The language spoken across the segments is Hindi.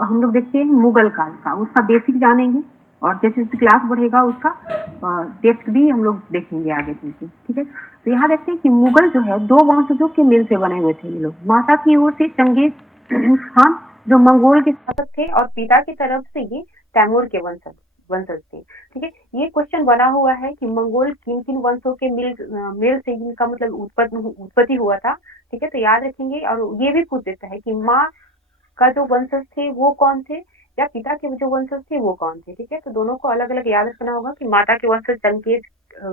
हम लोग देखते हैं मुगल काल का, उसका बेसिक जानेंगे और जैसे जैसे क्लास बढ़ेगा उसका डेप्थ भी हम लोग देखेंगे आगे चलके, ठीक है। तो यहाँ देखते हैं कि मुगल जो है 2 वंशजों के मिल से बने हुए थे ये लोग। माता की ओर से चंगेज खान जो मंगोल के शासक थे और पिता की तरफ से ये तैमूर के वंशज वंशज थे, ठीक है। ये क्वेश्चन बना हुआ है कि मंगोल किन किन वंशों के मिल से इनका मतलब उत्पत्ति हुआ था, ठीक है। तो याद रखेंगे। और ये भी पूछ देता है कि माँ का जो वंशज थे वो कौन थे, या पिता के जो वंशज थे वो कौन थे, ठीक है। तो दोनों को अलग अलग याद रखना होगा कि माता के वंशज चंगेज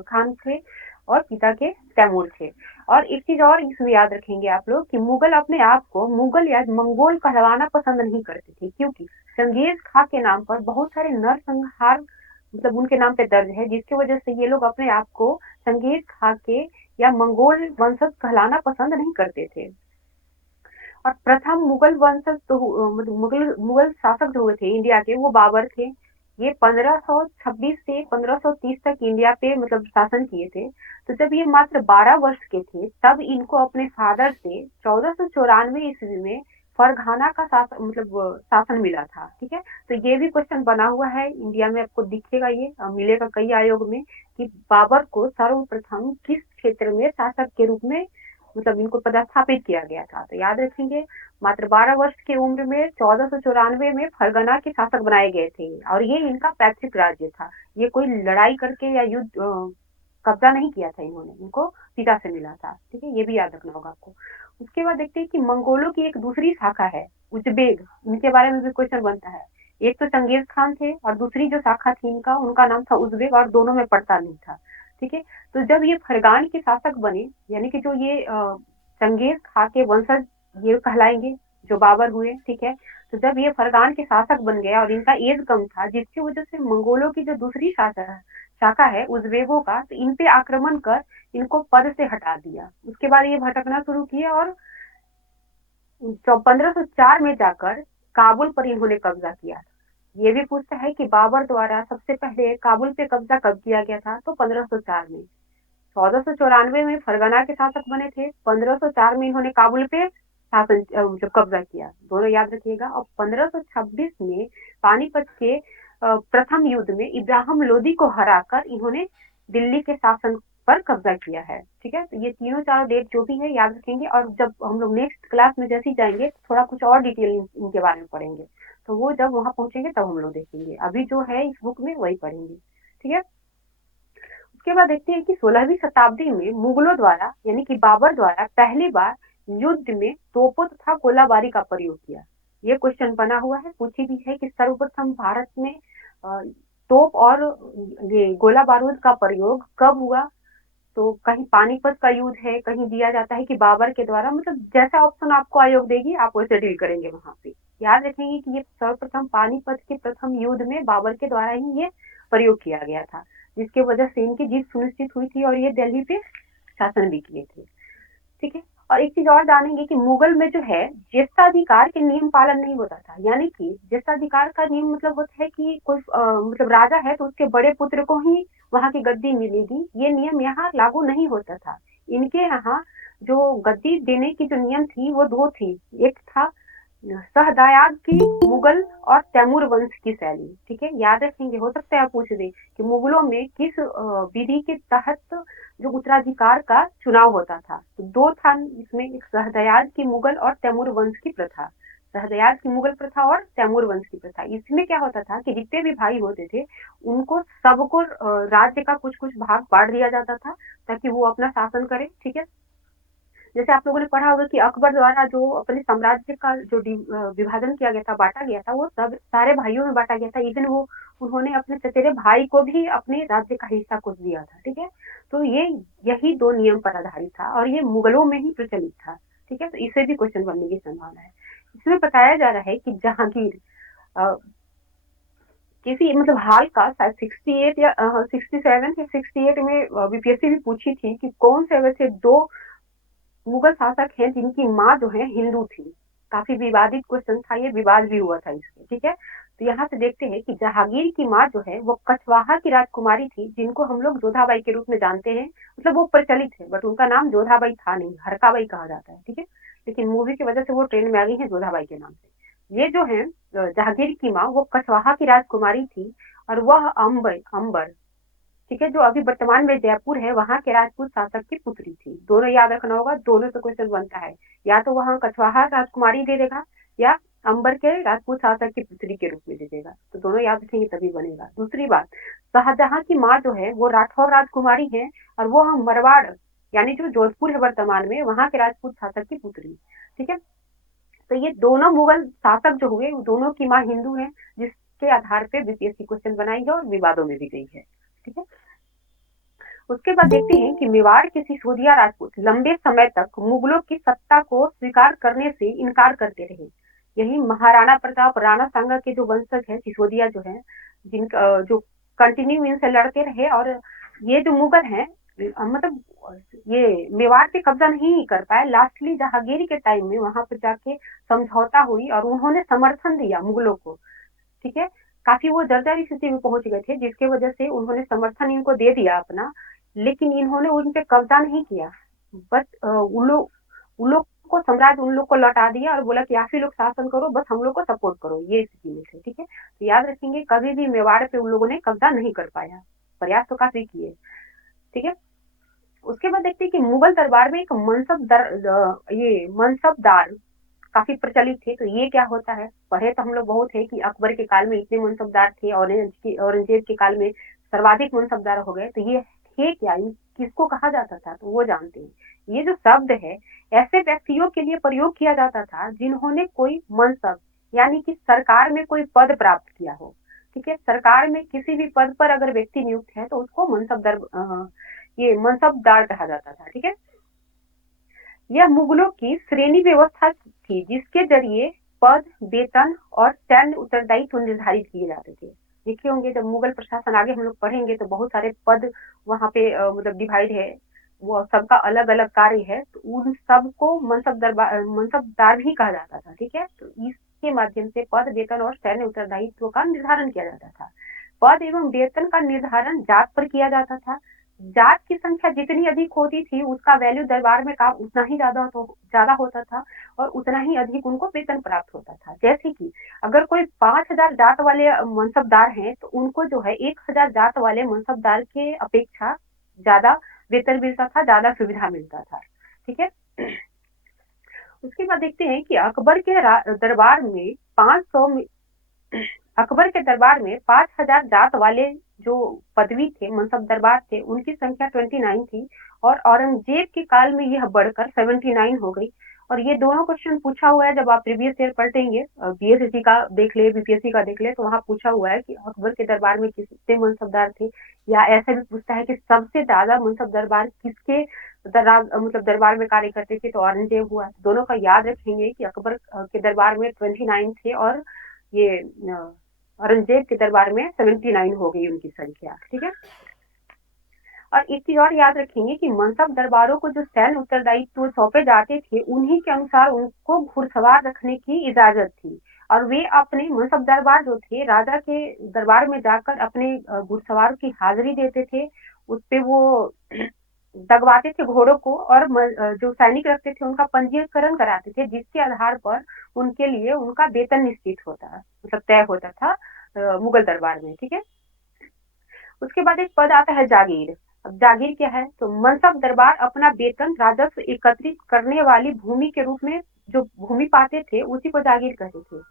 खान थे और पिता के तैमूर थे। और एक चीज और इसमें याद रखेंगे आप लोग कि मुगल अपने आप को मुगल या मंगोल कहलाना पसंद नहीं करते थे, क्योंकि चंगेज खां के नाम पर बहुत सारे नरसंहार मतलब उनके नाम पे दर्ज है, जिसकी वजह से ये लोग अपने आप को चंगेज खां के या मंगोल वंशज कहलाना पसंद नहीं करते थे। और प्रथम मुगल वंशज तो मतलब मुगल मुगल शासक जो हुए थे इंडिया के वो बाबर थे। ये 1526 से 1530 तक इंडिया पे मतलब शासन किए थे। तो जब ये मात्र 12 वर्ष के थे तब इनको अपने फादर से 1494 ईस्वी में फरघाना का शासन मतलब शासन मिला था, ठीक है। तो ये भी क्वेश्चन बना हुआ है इंडिया में, आपको दिखेगा ये मिलेगा कई आयोग में कि बाबर को सर्वप्रथम किस क्षेत्र में शासक के रूप में मतलब इनको पदस्थापित किया गया था। तो याद रखेंगे मात्र 12 वर्ष की उम्र में 1494 में फरगना के शासक बनाए गए थे और ये इनका पैतृक राज्य था। ये कोई लड़ाई करके या युद्ध कब्जा नहीं किया था इन्होंने, इनको पिता से मिला था, ठीक है। ये भी याद रखना होगा आपको। उसके बाद देखते हैं कि मंगोलों की एक दूसरी शाखा है उजबेक, इनके बारे में भी क्वेश्चन बनता है। एक तो चंगेज खान थे और दूसरी जो शाखा थी इनका उनका नाम था उजबेक और दोनों में पड़ता नहीं था, ठीक है। तो जब ये फरगान के शासक बने यानी कि जो ये चंगेज खां के वंशज ये कहलाएंगे जो बाबर हुए, ठीक है। तो जब ये फरगान के शासक बन गया और इनका एज कम था जिसकी वजह से मंगोलों की जो दूसरी शाखा है उजबेगों का, तो इन पे आक्रमण कर इनको पद से हटा दिया। उसके बाद ये भटकना शुरू किया और 1504 में जाकर काबुल पर इन्होंने कब्जा किया। ये भी पूछता है कि बाबर द्वारा सबसे पहले काबुल पे कब्जा कब किया गया था, तो 1504 में। 1494 में फरगना के शासक बने थे, 1504 में इन्होंने काबुल पे शासन मतलब कब्जा किया, दोनों याद रखिएगा। और 1526 में पानीपत के प्रथम युद्ध में इब्राहिम लोदी को हराकर इन्होंने दिल्ली के शासन पर कब्जा किया है, ठीक है। तो ये तीनों चारों डेट जो भी है याद रखेंगे और जब हम लोग नेक्स्ट क्लास में जैसे ही जाएंगे थोड़ा कुछ और डिटेल इनके बारे में पढ़ेंगे, तो वो जब वहां पहुंचेंगे तब हम लोग देखेंगे। अभी जो है इस बुक में वही पढ़ेंगे, ठीक है। उसके बाद देखते हैं कि 16वीं शताब्दी में मुगलों द्वारा यानी कि बाबर द्वारा पहली बार युद्ध में तोपों तथा गोलाबारी का प्रयोग किया। ये क्वेश्चन बना हुआ है, पूछी भी है कि सर्वप्रथम भारत में तोप और ये गोला बारूद का प्रयोग कब हुआ। तो कहीं पानीपत का युद्ध है, कहीं दिया जाता है कि बाबर के द्वारा, मतलब जैसा ऑप्शन आपको आयोग देगी आप वैसे डील करेंगे वहां पे। याद रखेंगे कि ये सर्वप्रथम पानीपत के प्रथम युद्ध में बाबर के द्वारा ही ये प्रयोग किया गया था, जिसकी वजह से इनकी जीत सुनिश्चित हुई थी और ये दिल्ली पे शासन भी किए थे, ठीक है। और एक चीज और जानेंगे कि मुगल में जो है ज्येष्ठाधिकार के नियम पालन नहीं होता था, यानी कि ज्येष्ठाधिकार का नियम मतलब होता है कि कोई मतलब राजा है तो उसके बड़े पुत्र को ही वहां की गद्दी मिलेगी, ये नियम यहाँ लागू नहीं होता था। इनके यहाँ जो गद्दी देने की जो नियम थी वो दो थी, एक था सहदायाद की मुगल और तैमूर वंश की शैली, ठीक है। याद रखेंगे, हो सकता है आप पूछ दे कि मुगलों में किस विधि के तहत जो उत्तराधिकार का चुनाव होता था। तो दो था इसमें, एक सहदयाद की मुगल और तैमूर वंश की प्रथा, सहदयाद की मुगल प्रथा और तैमूर वंश की प्रथा। इसमें क्या होता था कि जितने भी भाई होते थे उनको सबको राज्य का कुछ कुछ भाग बांट दिया जाता था ताकि वो अपना शासन करे, ठीक है। जैसे आप लोगों ने पढ़ा होगा कि अकबर द्वारा जो अपने साम्राज्य का जो विभाजन किया गया था, बांटा गया था, वो सब सारे भाइयों में बांटा गया था। इवन वो उन्होंने अपने चचेरे भाई को भी अपने राज्य का हिस्सा कुछ दिया था, ठीक है। तो ये यही दो नियम पर आधारित था और ये मुगलों में ही प्रचलित था, ठीक है। तो इसे भी क्वेश्चन बनने की संभावना है। इसमें बताया जा रहा है कि जहांगीर किसी मतलब हाल का शायद 68 या 67 या 68 में बीपीएससी भी पूछी थी कि कौन से वैसे दो मुगल शासक हैं जिनकी माँ जो है हिंदू थी। काफी विवादित क्वेश्चन था, ये विवाद भी हुआ था इसमें, ठीक है। तो यहाँ से देखते हैं कि जहांगीर की माँ जो है वो कछवाहा की राजकुमारी थी, जिनको हम लोग जोधाबाई के रूप में जानते हैं। मतलब वो प्रचलित है बट उनका नाम जोधाबाई था नहीं, हरकाबाई कहा जाता है, ठीक है। लेकिन मूवी की वजह से वो ट्रेंड में आ गई है जोधाबाई के नाम से। ये जो है जहांगीर की माँ वो कछवाहा की राजकुमारी थी, और वह अंबर अंबर, ठीक है, जो अभी वर्तमान में जयपुर है, वहां के राजपूत शासक की पुत्री थी। दोनों याद रखना होगा, दोनों से क्वेश्चन बनता है, या तो वहां कछवाहा राजकुमारी दे देगा, या अंबर के राजपूत शासक की पुत्री के रूप में दे देगा। तो दोनों याद रखेंगे तभी बनेगा। दूसरी बात, शाहजहां की माँ जो है वो राठौर राजकुमारी है, और वो हम मरवाड़, यानी जो जोधपुर है वर्तमान में, वहां के राजपूत शासक की पुत्री। ठीक है, तो ये दोनों मुगल शासक जो हुए, दोनों की माँ हिंदू है, जिसके आधार पे बीपीएससी क्वेश्चन बनाई है और विवादों में भी गई है। ठीक है, उसके बाद देखते हैं कि मेवाड़ के सिसोदिया राजपूत लंबे समय तक मुगलों की सत्ता को स्वीकार करने से इनकार करते रहे। यही महाराणा प्रताप, राणा सांगा के जो वंशज है सिसोदिया जो है, जिनका जो कंटिन्यू इनसे लड़ते रहे, और ये जो मुगल हैं, मतलब ये मेवाड़ पे कब्जा नहीं कर पाए। लास्टली जहांगीर के टाइम में वहां पर जाके समझौता हुई और उन्होंने समर्थन दिया मुगलों को। ठीक है, काफी वो जर्जर स्थिति में पहुंच गए थे, जिसके वजह से उन्होंने समर्थन इनको दे दिया अपना, लेकिन इन्होंने उन पे कब्जा नहीं किया। बस उन लोग को साम्राज्य उन लोग को लौटा दिया और बोला कि आप ही लोग शासन करो, बस हम लोग को सपोर्ट करो, ये स्थिति में थे। ठीक है, तो याद रखेंगे कभी भी मेवाड़ पे उन लोगों ने कब्जा नहीं कर पाया, प्रयास तो काफी किए। ठीक है, उसके बाद देखते हैं कि मुगल दरबार में एक ये मनसबदार काफी प्रचलित थे। तो ये क्या होता है, पढ़े तो हम लोग बहुत है कि अकबर के काल में इतने मनसबदार थे, औरंगजेब के काल में सर्वाधिक मनसबदार हो गए। तो ये थे क्या, किसको कहा जाता था, तो वो जानते हैं। ये जो शब्द है, ऐसे व्यक्तियों के लिए प्रयोग किया जाता था जिन्होंने कोई मनसब, यानी कि सरकार में कोई पद प्राप्त किया हो। ठीक है, सरकार में किसी भी पद पर अगर व्यक्ति नियुक्त है तो उसको ये मनसबदार कहा जाता था। ठीक है, यह मुगलों की श्रेणी व्यवस्था थी, जिसके जरिए पद, वेतन और सैन्य उत्तरदायित्व निर्धारित किए जाते थे। देखे होंगे जब मुगल प्रशासन आगे हम लोग पढ़ेंगे तो बहुत सारे पद वहां पे मतलब डिवाइड है, वो सबका अलग अलग कार्य है, तो उन सबको मनसबदार भी कहा जाता था। ठीक है, तो इसके माध्यम से पद, वेतन और सैन्य उत्तरदायित्व का निर्धारण किया जाता था। पद एवं वेतन का निर्धारण जात पर किया जाता था। जात की संख्या जितनी अधिक होती थी, उसका वैल्यू दरबार में काम उतना ही ज्यादा होता था, और उतना ही अधिक उनको वेतन प्राप्त होता था। जैसे कि अगर कोई 5,000 जात वाले मनसबदार हैं, तो उनको जो है 1,000 जात वाले मनसबदार के अपेक्षा ज्यादा वेतन मिलता था, ज्यादा सुविधा मिलता था। ठीक है, उसके बाद देखते हैं कि दरबार में 500 अकबर के दरबार में 5,000 जात वाले जो पदवी थे, मनसब दरबार थे, उनकी संख्या 29 थी, और औरंगजेब के काल में यह बढ़कर 79 हो गई। और ये दोनों क्वेश्चन पूछा हुआ है, जब आप प्रीवियस ईयर पढ़ेंगे, बीएसएससी का देख ले, बीपीएससी का देख ले, तो वहां पूछा हुआ है कि अकबर के दरबार में कितने मनसबदार थे, या ऐसा भी पूछता है कि सबसे ज्यादा मनसब दरबार किसके मतलब दरबार में कार्य करते थे, तो औरंगजेब हुआ। दोनों का याद रखेंगे कि अकबर के दरबार में 29 थे, और ये औरंगजेब के दरबार में 79 हो गई उनकी संख्या। ठीक है, और एक चीज और याद रखेंगे कि मनसब दरबारों को जो सैन्य उत्तरदायित्व सौंपे जाते थे, उन्हीं के अनुसार उनको घुड़सवार रखने की इजाजत थी, और वे अपने मनसब दरबार जो थे, राजा के दरबार में जाकर अपने घुड़सवार की हाजिरी देते थे, उस पे वो दगवाते थे घोड़ों को, और जो सैनिक रखते थे उनका पंजीकरण कराते थे, जिसके आधार पर उनके लिए उनका वेतन निश्चित होता, मतलब तय होता था मुगल दरबार में। ठीक है, उसके बाद एक पद आता है जागीर। अब जागीर क्या है, तो मनसब दरबार अपना वेतन राजस्व एकत्रित करने वाली भूमि के रूप में जो भूमि पाते थे, उसी को जागीर कहते थे।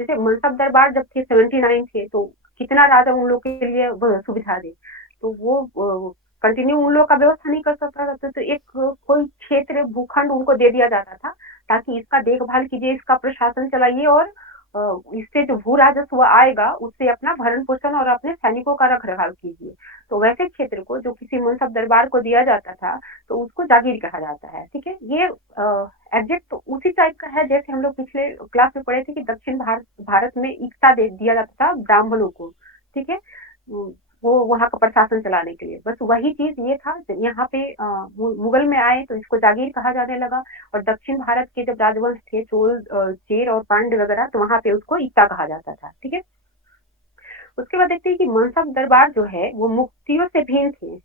जैसे मनसब दरबार जब थे 79 थे, तो कितना राजा उन लोग के लिए सुविधा दे, तो वो कंटिन्यू उन लोग का व्यवस्था नहीं कर सकता था, तो एक कोई क्षेत्र, भूखंड उनको दे दिया जाता था, ताकि इसका देखभाल कीजिए, इसका प्रशासन चलाइए, और इससे जो भू राजस्व आएगा उससे अपना भरण पोषण और अपने सैनिकों का रख रखाव कीजिए। तो वैसे क्षेत्र को जो किसी मनसब दरबार को दिया जाता था, तो उसको जागीर कहा जाता है। ठीक है, ये एग्जैक्ट तो उसी टाइप का है जैसे हम लोग पिछले क्लास में पढ़े थे कि दक्षिण भारत में इक्ता दे दिया जाता था ब्राह्मणों को। ठीक है, वो वहां का प्रशासन चलाने के लिए, बस वही चीज ये था। यहाँ पे मुगल में आए तो इसको जागीर कहा जाने लगा, और दक्षिण भारत के जब राजवंश थे, चोल, चेर और पांड्य वगैरह, तो वहां पे उसको इक्ता कहा जाता था। ठीक है, उसके बाद देखते हैं कि मनसब दरबार जो है वो मुक्तियों से भिन्न थे।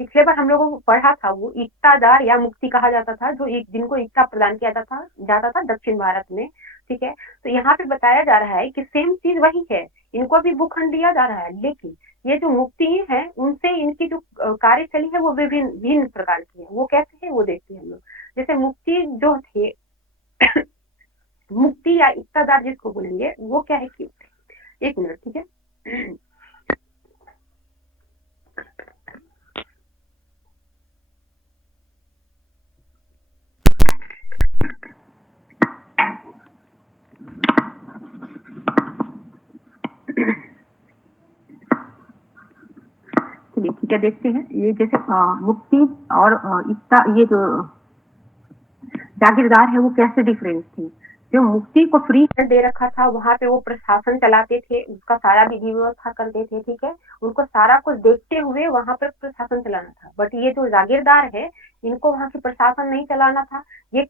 पिछले बार हम लोगों को पढ़ा था, वो इक्तादार या मुक्ति कहा जाता था, जो एक जिनको इक्ता प्रदान किया जाता था दक्षिण भारत में। ठीक है। तो यहाँ पे बताया जा रहा है कि सेम चीज वही है, इनको भी भूखंड दिया जा रहा है, लेकिन ये जो मुक्ति है उनसे इनकी जो कार्यशैली है वो विभिन्न भिन्न प्रकार की है। वो कैसे है वो देखते हैं हम लोग। जैसे मुक्ति जो थे मुक्ति या इक्तादार जिसको बोलेंगे, वो क्या है कि एक मिनट, ठीक है। चलिए ठीक है, देखते हैं ये जैसे मुक्ति और इक्ता, ये जो जागीरदार है वो कैसे डिफरेंस थी। जो मुक्ति को फ्री हैंड दे रखा था, वहां पे वो प्रशासन चलाते थे, उसका सारा विधि व्यवस्था करते थे, ठीक है, उनको सारा कुछ देखते हुए वहां पे प्रशासन चलाना था। बट ये जो जागीरदार है, इनको वहां की प्रशासन नहीं चलाना था। ये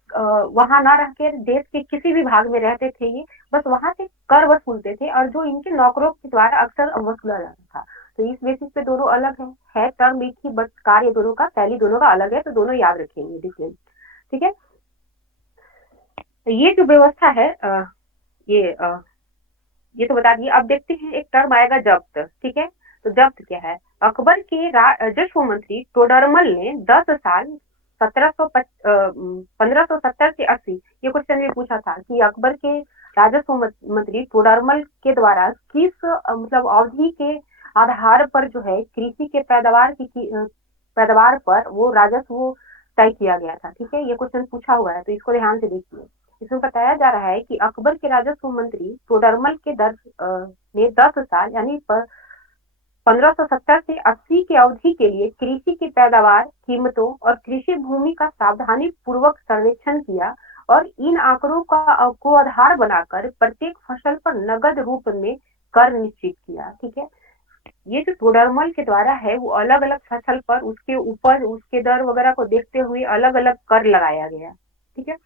वहां ना रह के देश के किसी भी भाग में रहते थे, ये बस वहां से कर वसूलते थे, और जो इनके नौकरों के द्वारा अक्सर वसूला जाता था। तो इस बेसिस पे दोनों अलग है टर्म एक ही, बट कार्य दोनों का, शैली दोनों का अलग है, तो दोनों याद रखेंगे डिफरेंस, ठीक है। तो ये जो व्यवस्था है ये ये तो बता दिए। अब देखते हैं एक टर्म आएगा जब्त, ठीक है। तो जब्त क्या है? अकबर के राजस्व मंत्री टोडरमल ने 10 साल 1570 से 80, ये क्वेश्चन भी पूछा था कि अकबर के राजस्व मंत्री टोडरमल के द्वारा किस मतलब अवधि के आधार पर जो है कृषि के पैदावार पर वो राजस्व तय किया गया था, ठीक है। ये क्वेश्चन पूछा हुआ है, तो इसको ध्यान से देखिए। इसमें बताया जा रहा है कि अकबर के राजस्व मंत्री टोडरमल के ने 10 साल यानी 1570 से 80 की अवधि के लिए कृषि की पैदावार, कीमतों और कृषि भूमि का सावधानी पूर्वक सर्वेक्षण किया, और इन आंकड़ों को आधार बनाकर प्रत्येक फसल पर नगद रूप में कर निश्चित किया, ठीक है। ये जो टोडरमल के द्वारा है वो अलग अलग फसल पर उसके ऊपर उसके दर वगैरह को देखते हुए अलग अलग कर लगाया गया, ठीक है।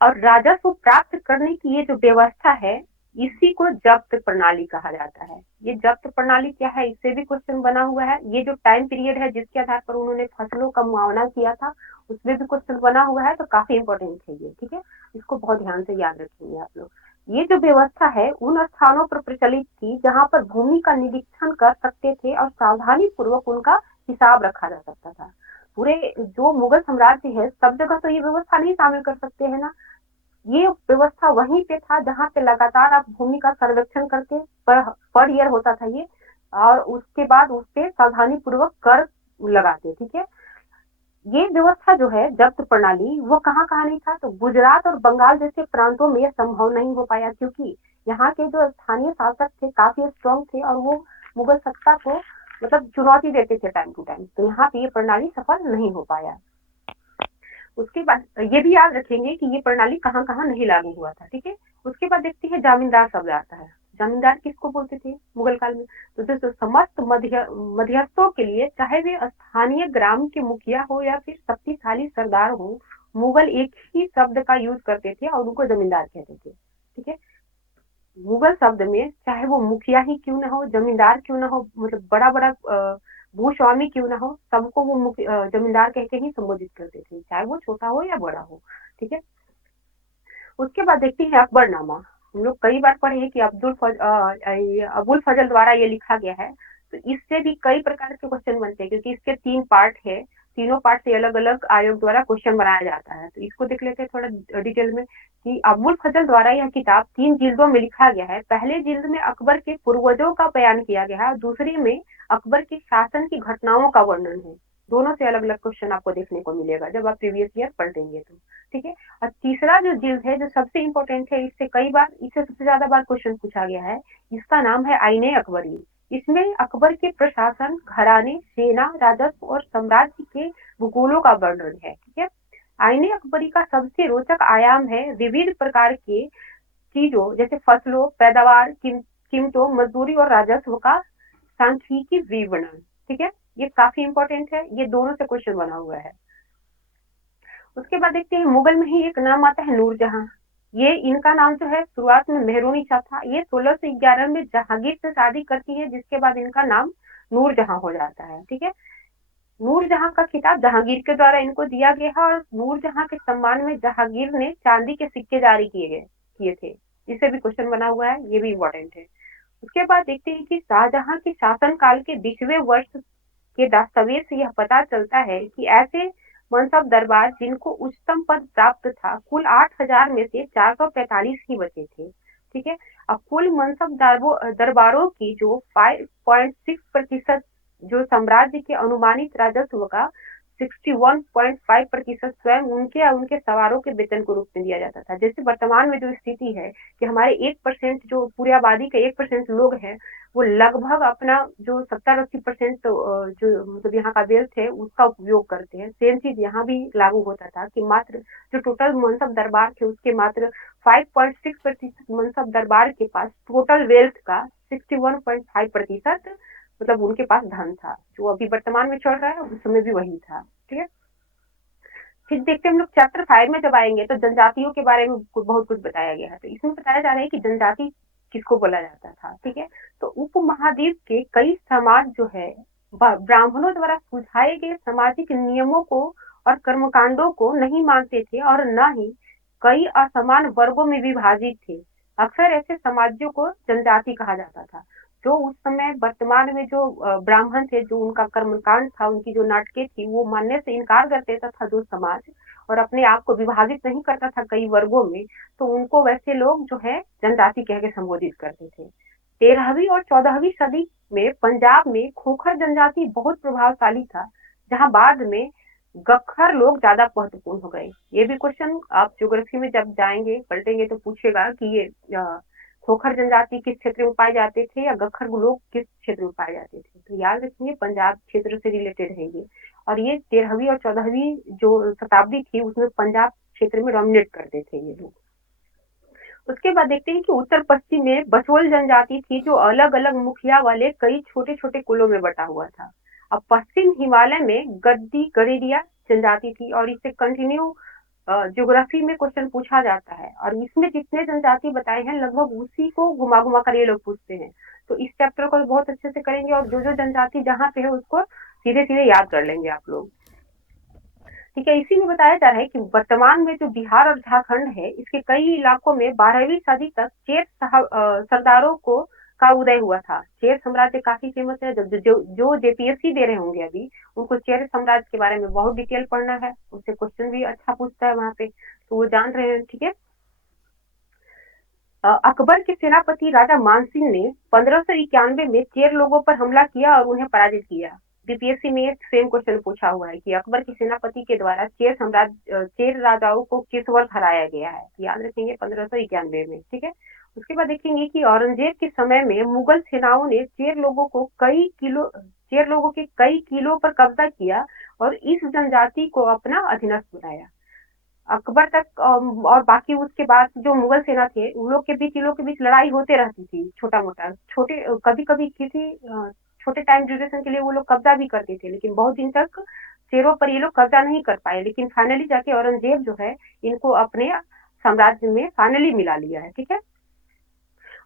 और राजस्व प्राप्त करने की ये जो व्यवस्था है, इसी को जब्त प्रणाली कहा जाता है। ये जब्त प्रणाली क्या है, इससे भी क्वेश्चन बना हुआ है। ये जो टाइम पीरियड है जिसके आधार पर उन्होंने फसलों का मुआवना किया था, उसमें भी क्वेश्चन बना हुआ है, तो काफी इंपॉर्टेंट है ये, ठीक है। इसको बहुत ध्यान से याद रखेंगे आप लोग। ये जो व्यवस्था है उन स्थानों पर प्रचलित थी जहां पर भूमि का निरीक्षण कर सकते थे और सावधानी पूर्वक उनका हिसाब रखा जा सकता था। पूरे जो मुगल साम्राज्य है सब जगह तो ये व्यवस्था नहीं शामिल कर सकते हैं ना। ये व्यवस्था वहीं पे था जहां पे लगातार आप भूमि का सर्वेक्षण करके पर ईयर होता था ये, और उसके बाद उस पे सावधानी पूर्वक कर लगाते, ठीक है। ये व्यवस्था जो है जब्त प्रणाली, वो कहाँ कहाँ नहीं था, तो गुजरात और बंगाल जैसे प्रांतों में यह संभव नहीं हो पाया, क्योंकि यहाँ के जो स्थानीय शासक थे काफी स्ट्रॉन्ग थे, और वो मुगल सत्ता को मतलब चुनौती देते थे टाइम टू टाइम, तो यहाँ पे ये प्रणाली सफल नहीं हो पाया। उसके बाद ये भी याद रखेंगे कि ये प्रणाली कहाँ कहाँ नहीं लागू हुआ था, ठीक है। उसके बाद देखते हैं जामींदार शब्द आता है। जामींदार किसको बोलते थे मुगल काल में? तो जैसे समस्त मध्यस्थों के लिए, चाहे वे स्थानीय ग्राम के मुखिया हो या फिर शक्तिशाली सरदार हो, मुगल एक ही शब्द का यूज करते थे और उनको जमींदार कहते थे, ठीक है। मुगल शब्द में चाहे वो मुखिया ही क्यों ना हो, जमींदार क्यों ना हो, मतलब बड़ा बड़ा भूस्वामी क्यों ना हो, सबको वो जमींदार कह के ही संबोधित करते थे, चाहे वो छोटा हो या बड़ा हो, ठीक है। उसके बाद देखते हैं अकबरनामा। हम लोग कई बार पढ़े हैं कि अबुल फजल द्वारा ये लिखा गया है। तो इससे भी कई प्रकार के क्वेश्चन बनते हैं, क्योंकि इसके 3 पार्ट है, तीनों पार्ट से अलग अलग आयोग द्वारा क्वेश्चन बनाया जाता है। तो इसको देख लेते हैं थोड़ा डिटेल में कि अबुल फजल द्वारा यह किताब 3 जिल्दों में लिखा गया है। पहले जिल्द में अकबर के पूर्वजों का बयान किया गया है, और दूसरी में अकबर के शासन की घटनाओं का वर्णन है। दोनों से अलग अलग क्वेश्चन आपको देखने को मिलेगा जब आप प्रीवियस ईयर पढ़ेंगे तो, ठीक है। और तीसरा जो जिल्द है जो सबसे इम्पोर्टेंट है, इससे सबसे ज्यादा बार क्वेश्चन पूछा गया है, इसका नाम है आईने अकबरी। इसमें अकबर के प्रशासन, घराने, सेना, राजस्व और साम्राज्य के भूगोलों का वर्णन है, ठीक है। आईने अकबरी का सबसे रोचक आयाम है विविध प्रकार के चीजों जैसे फसलों, पैदावार, कीमतों, मजदूरी और राजस्व का सांख्यिकी विवरण, ठीक है। ये काफी इंपॉर्टेंट है, ये दोनों से क्वेश्चन बना हुआ है। उसके बाद देखते हैं मुगल में ही एक नाम आता है नूरजहां। ये इनका नाम जो है शुरुआत में मेहरूनी शाह था। ये 1611 में जहांगीर से शादी करती है, जिसके बाद इनका नाम नूरजहां हो जाता है, ठीक है। नूरजहां का खिताब जहांगीर के द्वारा इनको दिया गया है और नूरजहां के सम्मान में जहांगीर ने चांदी के सिक्के जारी किए थे। इससे भी क्वेश्चन बना हुआ है, ये भी इम्पोर्टेंट है। उसके बाद देखते हैं कि शाहजहां के शासनकाल के 20वें वर्ष के दस्तावेज से यह पता चलता है कि ऐसे मनसब दरबार जिनको उच्चतम पद प्राप्त था कुल 8,000 में से 445 ही बचे थे। ठीक है। अब कुल मनसब दरबारों की जो 5.6% जो साम्राज्य के अनुमानित राजस्व का 61.5% स्वयं उनके या उनके सवारों के वेतन के रूप में दिया जाता था। जैसे वर्तमान में जो स्थिति है कि हमारे 1% जो पूरी आबादी के 1% लोग हैं वो लगभग अपना जो 70-80% जो मतलब यहाँ का वेल्थ है उसका उपयोग करते हैं। सेम चीज यहाँ भी लागू होता था कि मात्र जो टोटल मनसब दरबार थे उसके मात्र 5.6% मनसब दरबार के पास टोटल वेल्थ का 61.5% मतलब उनके पास धन था। जो अभी वर्तमान में चल रहा है उस समय भी वही था। ठीक है। फिर देखते हैं हम लोग चैप्टर 5 में जब आएंगे तो जनजातियों के बारे में बहुत कुछ बताया गया है। तो इसमें बताया जा रहा है कि जनजाति किसको बोला जाता था। ठीक है। तो उपमहाद्वीप के कई समाज जो है ब्राह्मणों द्वारा सुझाए गए सामाजिक नियमों को और कर्मकांडों को नहीं मानते थे और न ही कई असमान वर्गों में विभाजित थे। अक्सर ऐसे समाजों को जनजाति कहा जाता था। जो उस समय वर्तमान में जो ब्राह्मण थे जो उनका कर्मकांड था उनकी जो नाटकें थी वो मानने से इनकार कर देता था जो समाज और अपने आप को विभाजित नहीं करता था कई वर्गों में, तो उनको वैसे लोग जो है जनजाति कह के संबोधित करते थे। 13वीं और 14वीं सदी में पंजाब में खोखर जनजाति बहुत प्रभावशाली था, जहां बाद में गखर लोग ज्यादा महत्वपूर्ण हो गए। ये भी क्वेश्चन आप ज्योग्राफी में जब जाएंगे पलटेंगे तो पूछेगा कि ये खोखर जनजाति किस क्षेत्र में पाए जाते थे या गखर लोग किस क्षेत्र में पाए जाते थे। तो याद रखिए पंजाब क्षेत्र से रिलेटेड है ये। और ये 13वीं और 14वीं जो शताब्दी थी उसमें पंजाब क्षेत्र में डोमिनेट करते थे ये लोग। उसके बाद देखते हैं कि उत्तर पश्चिम में बसोल जनजाति थी जो अलग अलग मुखिया वाले कई छोटे छोटे कुलों में बटा हुआ था। अब पश्चिम हिमालय में गद्दी गरीडिया जनजाति थी और इसे कंटिन्यू ज्योग्राफी में क्वेश्चन पूछा जाता है और इसमें जितने जनजाति बताए हैं लगभग उसी को घुमा घुमा कर ये लोग पूछते हैं। तो इस चैप्टर को बहुत अच्छे से करेंगे और जो जो जनजाति जहाँ पे है उसको सीधे सीधे याद कर लेंगे आप लोग। ठीक है। इसी में बताया जा रहा है कि वर्तमान में जो बिहार और झारखंड है इसके कई इलाकों में 12वीं सदी तक चेर सरदारों को का उदय हुआ था। चेर साम्राज्य काफी फेमस है। जो जेपीएससी दे रहे होंगे अभी उनको चेर साम्राज्य के बारे में बहुत डिटेल पढ़ना है, उससे क्वेश्चन भी अच्छा पूछता है वहां पे, तो वो जान रहे हैं। ठीक है। अकबर के सेनापति राजा मानसिंह ने 1591 में चेर लोगों पर हमला किया और उन्हें पराजित किया। बीपीएससी में सेम क्वेश्चन पूछा हुआ है कि अकबर के सेनापति के द्वारा चेर राजाओं को किस वर्ष हराया गया है। याद रखेंगे 1591 में। ठीक है। उसके बाद देखेंगे कि औरंगजेब के समय में मुगल सेनाओं ने चेर लोगों के कई किलों पर कब्जा किया और इस जनजाति को अपना अधीनस्थ बनाया। अकबर तक और बाकी उसके बाद जो मुगल सेना थे उन लोग के बीच इन लोग के बीच लड़ाई होते रहती थी छोटा मोटा छोटे कभी कभी किसी छोटे टाइम ड्यूरेशन के लिए वो लोग कब्जा भी करते थे लेकिन बहुत दिन तक शेरों पर ये लोग कब्जा नहीं कर पाए। लेकिन फाइनली जाके औरंगजेब जो है इनको अपने साम्राज्य में फाइनली मिला लिया है। ठीक है।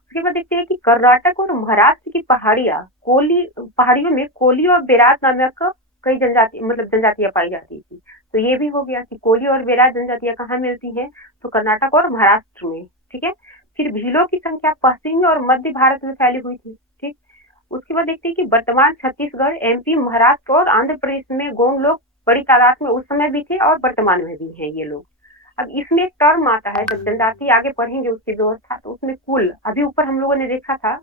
उसके बाद देखते हैं कि कर्नाटक और महाराष्ट्र की पहाड़ियों में कोली और बेरात नामक कई जनजाति मतलब जनजातियां पाई जाती थी। तो ये भी हो गया कि कोली और बेरात जनजातियां कहाँ मिलती हैं, तो कर्नाटक और महाराष्ट्र में। ठीक है। फिर भीलों की संख्या पश्चिमी और मध्य भारत में फैली हुई थी। ठीक। उसके बाद देखते हैं कि वर्तमान छत्तीसगढ़, एमपी, महाराष्ट्र और आंध्र प्रदेश में गोंड लोग बड़ी तादाद में उस समय भी थे और वर्तमान में भी हैं ये लोग। अब इसमें एक टर्म आता है जब जनजाति आगे पढ़ेंगे उसकी व्यवस्था, तो उसमें कुल अभी ऊपर हम लोगों ने देखा था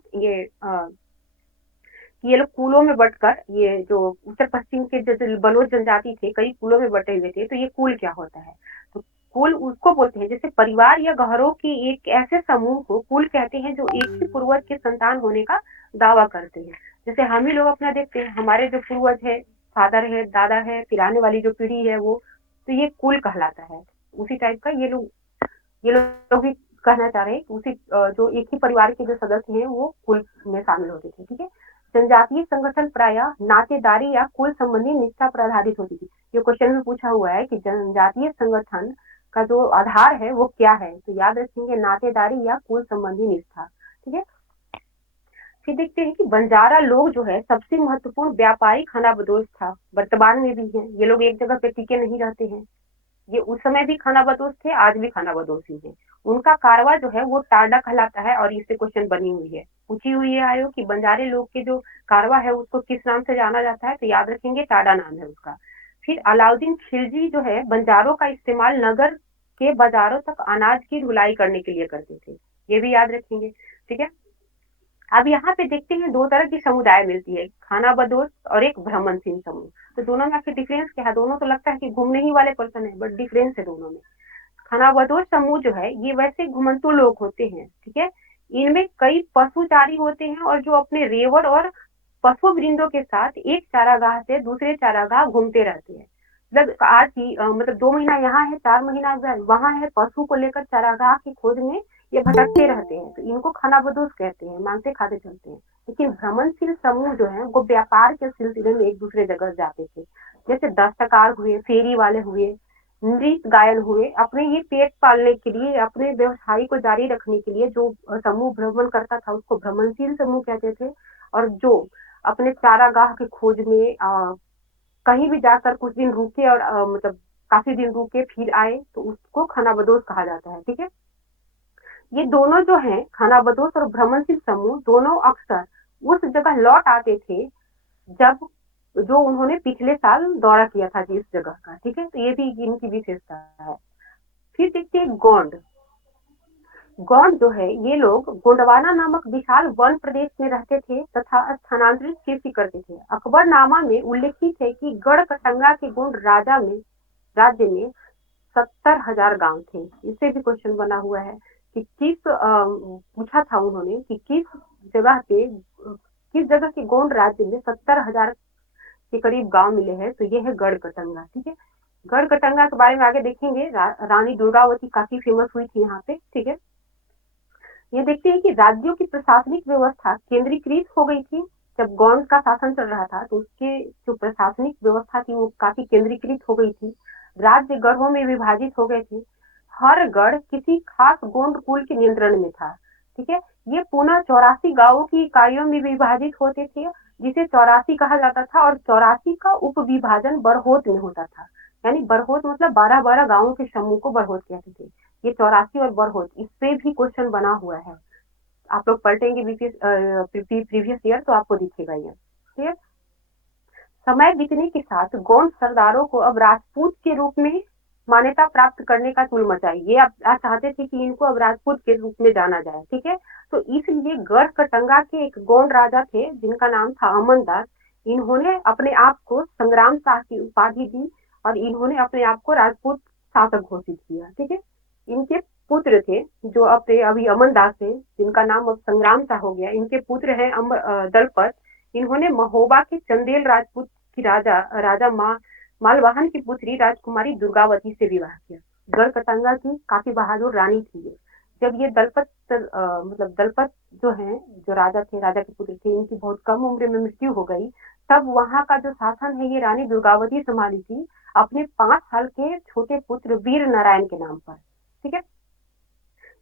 ये लोग कुलों में बटकर ये जो उत्तर पश्चिम के जो बलोच जनजाति थे कई कुलों में बटे हुए थे, तो ये कुल क्या होता है। तो कुल उसको बोलते हैं जैसे परिवार या घरों की एक ऐसे समूह को कुल कहते हैं जो एक ही पूर्वज के संतान होने का दावा करते हैं। जैसे हम ही लोग अपना देखते हैं हमारे जो पूर्वज है फादर है दादा है फिर आने वाली जो पीढ़ी है वो, तो ये कुल कहलाता है। उसी टाइप का ये लोग भी कहना चाह रहे हैं उसी जो एक ही परिवार के जो सदस्य हैं वो कुल में शामिल होते थे। ठीक है। जनजातीय संगठन प्राय नातेदारी या कुल संबंधी निष्ठा पर आधारित होती थी। ये क्वेश्चन में पूछा हुआ है कि जनजातीय संगठन का जो आधार है वो क्या है, तो याद रखेंगे नातेदारी या कुल संबंधी निष्ठा। ठीक है। फिर देखते हैं कि बंजारा लोग जो है सबसे महत्वपूर्ण व्यापारी खानाबदोश था, वर्तमान में भी है। ये लोग एक जगह पे टिके नहीं रहते हैं। ये उस समय भी खानाबदोश थे, आज भी खानाबदोश ही है। उनका कारवा जो है वो टारडा कहलाता है और इससे क्वेश्चन बनी हुई है, पूछी हुई है आयो कि बंजारे लोग के जो कारवा है उसको किस नाम से जाना जाता है, तो याद रखेंगे टाडा नाम है उसका। फिर अलाउद्दीन खिलजी जो है बंजारों का इस्तेमाल नगर के बाजारों तक अनाज की ढुलाई करने के लिए करते थे, ये भी याद रखेंगे। ठीक है। अब यहाँ पे देखते हैं दो तरह की समुदाय मिलती है, खानाबदोश और एक भ्रमणशील समूह। तो दोनों में आखिर डिफरेंस क्या है? दोनों तो लगता है कि घूमने ही वाले पर्सन है, बट डिफरेंस है दोनों में। खानाबदोश समूह जो है ये वैसे घुमंतु लोग होते हैं, ठीक है। इनमें कई पशुचारी होते हैं और जो अपने रेवड़ और पशु वृंदों के साथ एक चारागाह से दूसरे चारागाह घूमते रहते हैं। मतलब आज ही मतलब 2 महीना यहाँ है, 4 महीना वहां है, पशु को लेकर चारागाह की खोज में ये भटकते रहते हैं, तो इनको खानाबदोश कहते हैं, मांगते खाते चलते हैं। लेकिन भ्रमणशील समूह जो है वो व्यापार के सिलसिले में एक दूसरे जगह जाते थे, जैसे दस्तकार हुए, फेरी वाले हुए, नृत्य गायन हुए। अपने ये पेट पालने के लिए, अपने व्यवसाय को जारी रखने के लिए जो समूह भ्रमण करता था उसको भ्रमणशील समूह कहते थे। और जो अपने चारागाह की खोज में कहीं भी जाकर कुछ दिन रुके और मतलब काफी दिन रुके फिर आए तो उसको खानाबदोश कहा जाता है। ठीक है। ये दोनों जो हैं खानाबदोश और भ्रमणशील समूह दोनों अक्सर उस जगह लौट आते थे जब जो उन्होंने पिछले साल दौरा किया था जिस जगह का। ठीक है। तो ये भी इनकी विशेषता है। फिर देखते हैं गोंड। गोंड जो है ये लोग गोंडवाना नामक विशाल वन प्रदेश में रहते थे तथा स्थानांतरित कृषि करते थे। अकबरनामा में उल्लेखित है कि गढ़ कटंगा के गोंड राज्य में 70,000 गांव थे। इससे भी क्वेश्चन बना हुआ है कि पूछा था उन्होंने कि किस जगह के गोंड राज्य में 70,000 के करीब गांव मिले हैं, तो ये है गढ़ कटंगा। ठीक है। गढ़ कटंगा के बारे में आगे देखेंगे। रानी दुर्गावती काफी फेमस हुई थी यहाँ पे। ठीक है। ये देखते हैं कि राज्यों की प्रशासनिक व्यवस्था केंद्रीकृत हो गई थी। जब गौंड का शासन चल रहा था तो उसके जो प्रशासनिक व्यवस्था थी वो काफी केंद्रीकृत हो गई थी। राज्य गढ़ों में विभाजित हो गए थे। हर गढ़ किसी खास गोंड कुल के नियंत्रण में था। ठीक है। ये पुनः 84 गांवों की इकाइयों में विभाजित होते थे, जिसे 84 कहा जाता था। और 84 का उप विभाजन बरहोत में होता था। यानी बरहोत मतलब 12-12 गांवों के समूह को बरहोत कहते थे। ये 84 और बरहोत, इस पे भी क्वेश्चन बना हुआ है। आप लोग पलटेंगे प्रीवियस ईयर तो आपको दिखेगा ये। ठीक है। समय बीतने के साथ गौंड सरदारों को अब राजपूत के रूप में मान्यता प्राप्त करने का तुल मचाई। ये आप चाहते थे कि इनको अब राजपूत के रूप में जाना जाए। ठीक है। तो इसलिए गढ़ कटंगा के एक गौंड राजा थे जिनका नाम था अमनदास। इन्होंने अपने आप को संग्राम शाह की उपाधि दी और इन्होंने अपने आप को राजपूत शासक घोषित किया। ठीक है। इनके पुत्र थे जो अपने अभी अमनदास है, जिनका नाम अब संग्राम शाह हो गया। इनके पुत्र हैं दलपत। इन्होंने महोबा के चंदेल राजपूत की राजा मालवाहन की पुत्री राजकुमारी दुर्गावती से विवाह किया। गढ़ कटंगा की काफी बहादुर रानी थी ये। जब ये मतलब दलपत जो है, जो राजा थे, राजा के पुत्र थे, इनकी बहुत कम उम्र में मृत्यु हो गई। तब वहां का जो शासन है ये रानी दुर्गावती संभाली थी अपने 5 साल के छोटे पुत्र वीर नारायण के नाम पर। ठीक है।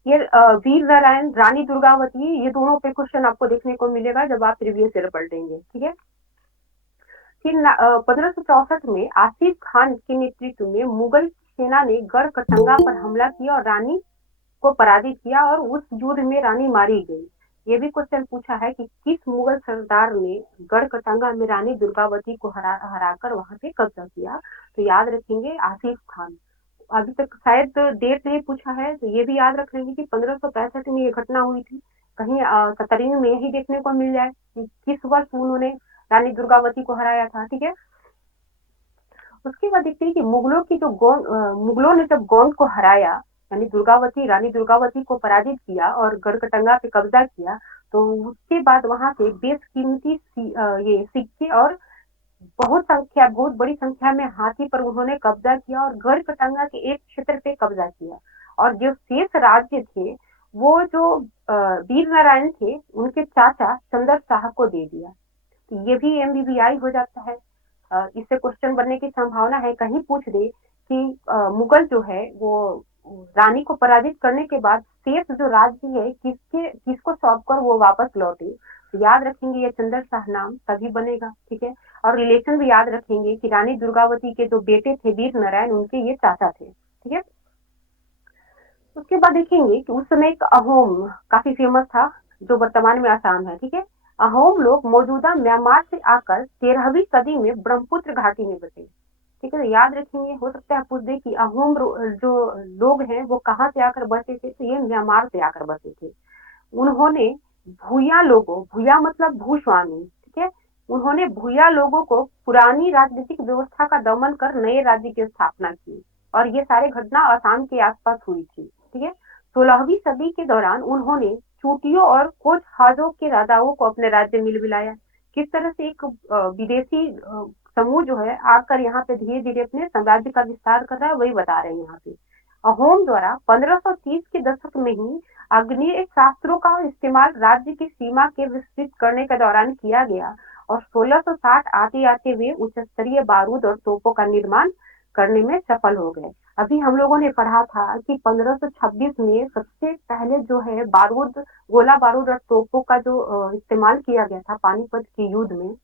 ये वीर नारायण, रानी दुर्गावती, ये दोनों पे क्वेश्चन आपको देखने को मिलेगा जब आप प्रीवियस ईयर पलटेंगे। ठीक है। फिर 1564 में आसिफ खान के नेतृत्व में मुगल सेना ने गढ़ कटंगा पर हमला किया और रानी को पराजित किया और उस युद्ध में रानी मारी गई। ये भी क्वेश्चन पूछा है कि किस मुगल सरदार ने गढ़ कटंगा में रानी दुर्गावती को हराकर वहां पे कब्जा किया, तो याद रखेंगे आसिफ खान। अभी तक शायद डेट नहीं पूछा है, तो ये भी याद रख लेंगे कि 1565 में ये घटना हुई थी। कहीं सतरंग में यही देखने को मिल जाए कि किस वर्ष उन्होंने रानी दुर्गावती को हराया था। ठीक है। उसके बाद देखते हैं कि मुगलों ने जब गोंड को हराया, यानी रानी दुर्गावती को पराजित किया और गढ़कटंगा पे कब्जा किया, तो उसके बाद वहां से बेशकीमती ये सिक्के और बहुत बड़ी संख्या में हाथी पर उन्होंने कब्जा किया और गढ़कटंगा के एक क्षेत्र पे कब्जा किया। और जो शेष राज्य थे वो जो वीर नारायण थे उनके चाचा चंदर शाह को दे दिया। तो ये भी एमबीबीआई हो जाता है। इससे क्वेश्चन बनने की संभावना है, कहीं पूछ दे कि मुगल जो है वो रानी को पराजित करने के बाद शेष जो राज्य है किसको सौंप कर वो वापस लौटे। याद रखेंगे ये चंद्र शाह नाम तभी बनेगा, ठीक है। और रिलेशन भी याद रखेंगे कि रानी दुर्गावती के जो बेटे थे वीर नारायण, उनके ये चाचा थे, ठीक है। उसके बाद देखेंगे कि उस समय एक अहोम काफी फेमस था, जो वर्तमान में आसाम है, ठीक है। अहोम लोग मौजूदा म्यांमार से आकर 13वीं सदी में ब्रह्मपुत्र घाटी में बसे, ठीक है। तो याद रखेंगे, हो सकता है पूछ दे कि अहोम जो लोग हैं वो कहाँ से आकर बसे थे, तो ये म्यांमार से आकर बसे थे। उन्होंने भूया लोगों, भूया मतलब भूस्वामी, ठीक है। उन्होंने भूया लोगों को पुरानी राजनीतिक व्यवस्था का दमन कर नए राज्य की स्थापना की, और ये सारे घटना असम के आसपास हुई थी, ठीक है। 16वीं सदी के दौरान उन्होंने चूटियों और कोच हाजों के राजाओं को अपने राज्य में मिलाया। किस तरह से एक विदेशी समूह जो है आकर यहाँ पे धीरे धीरे अपने साम्राज्य का विस्तार कर रहा है, वही बता रहे हैं यहाँ पे। अहोम द्वारा 1530 के दशक में ही आग्नेय शास्त्रों का इस्तेमाल राज्य की सीमा के विस्तृत करने के दौरान किया गया, और 1660 आते आते वे उच्च स्तरीय बारूद और तोपों का निर्माण करने में सफल हो गए। अभी हम लोगों ने पढ़ा था कि 1526 में सबसे पहले जो है बारूद, गोला बारूद और तोपों का जो इस्तेमाल किया गया था पानीपत के युद्ध में,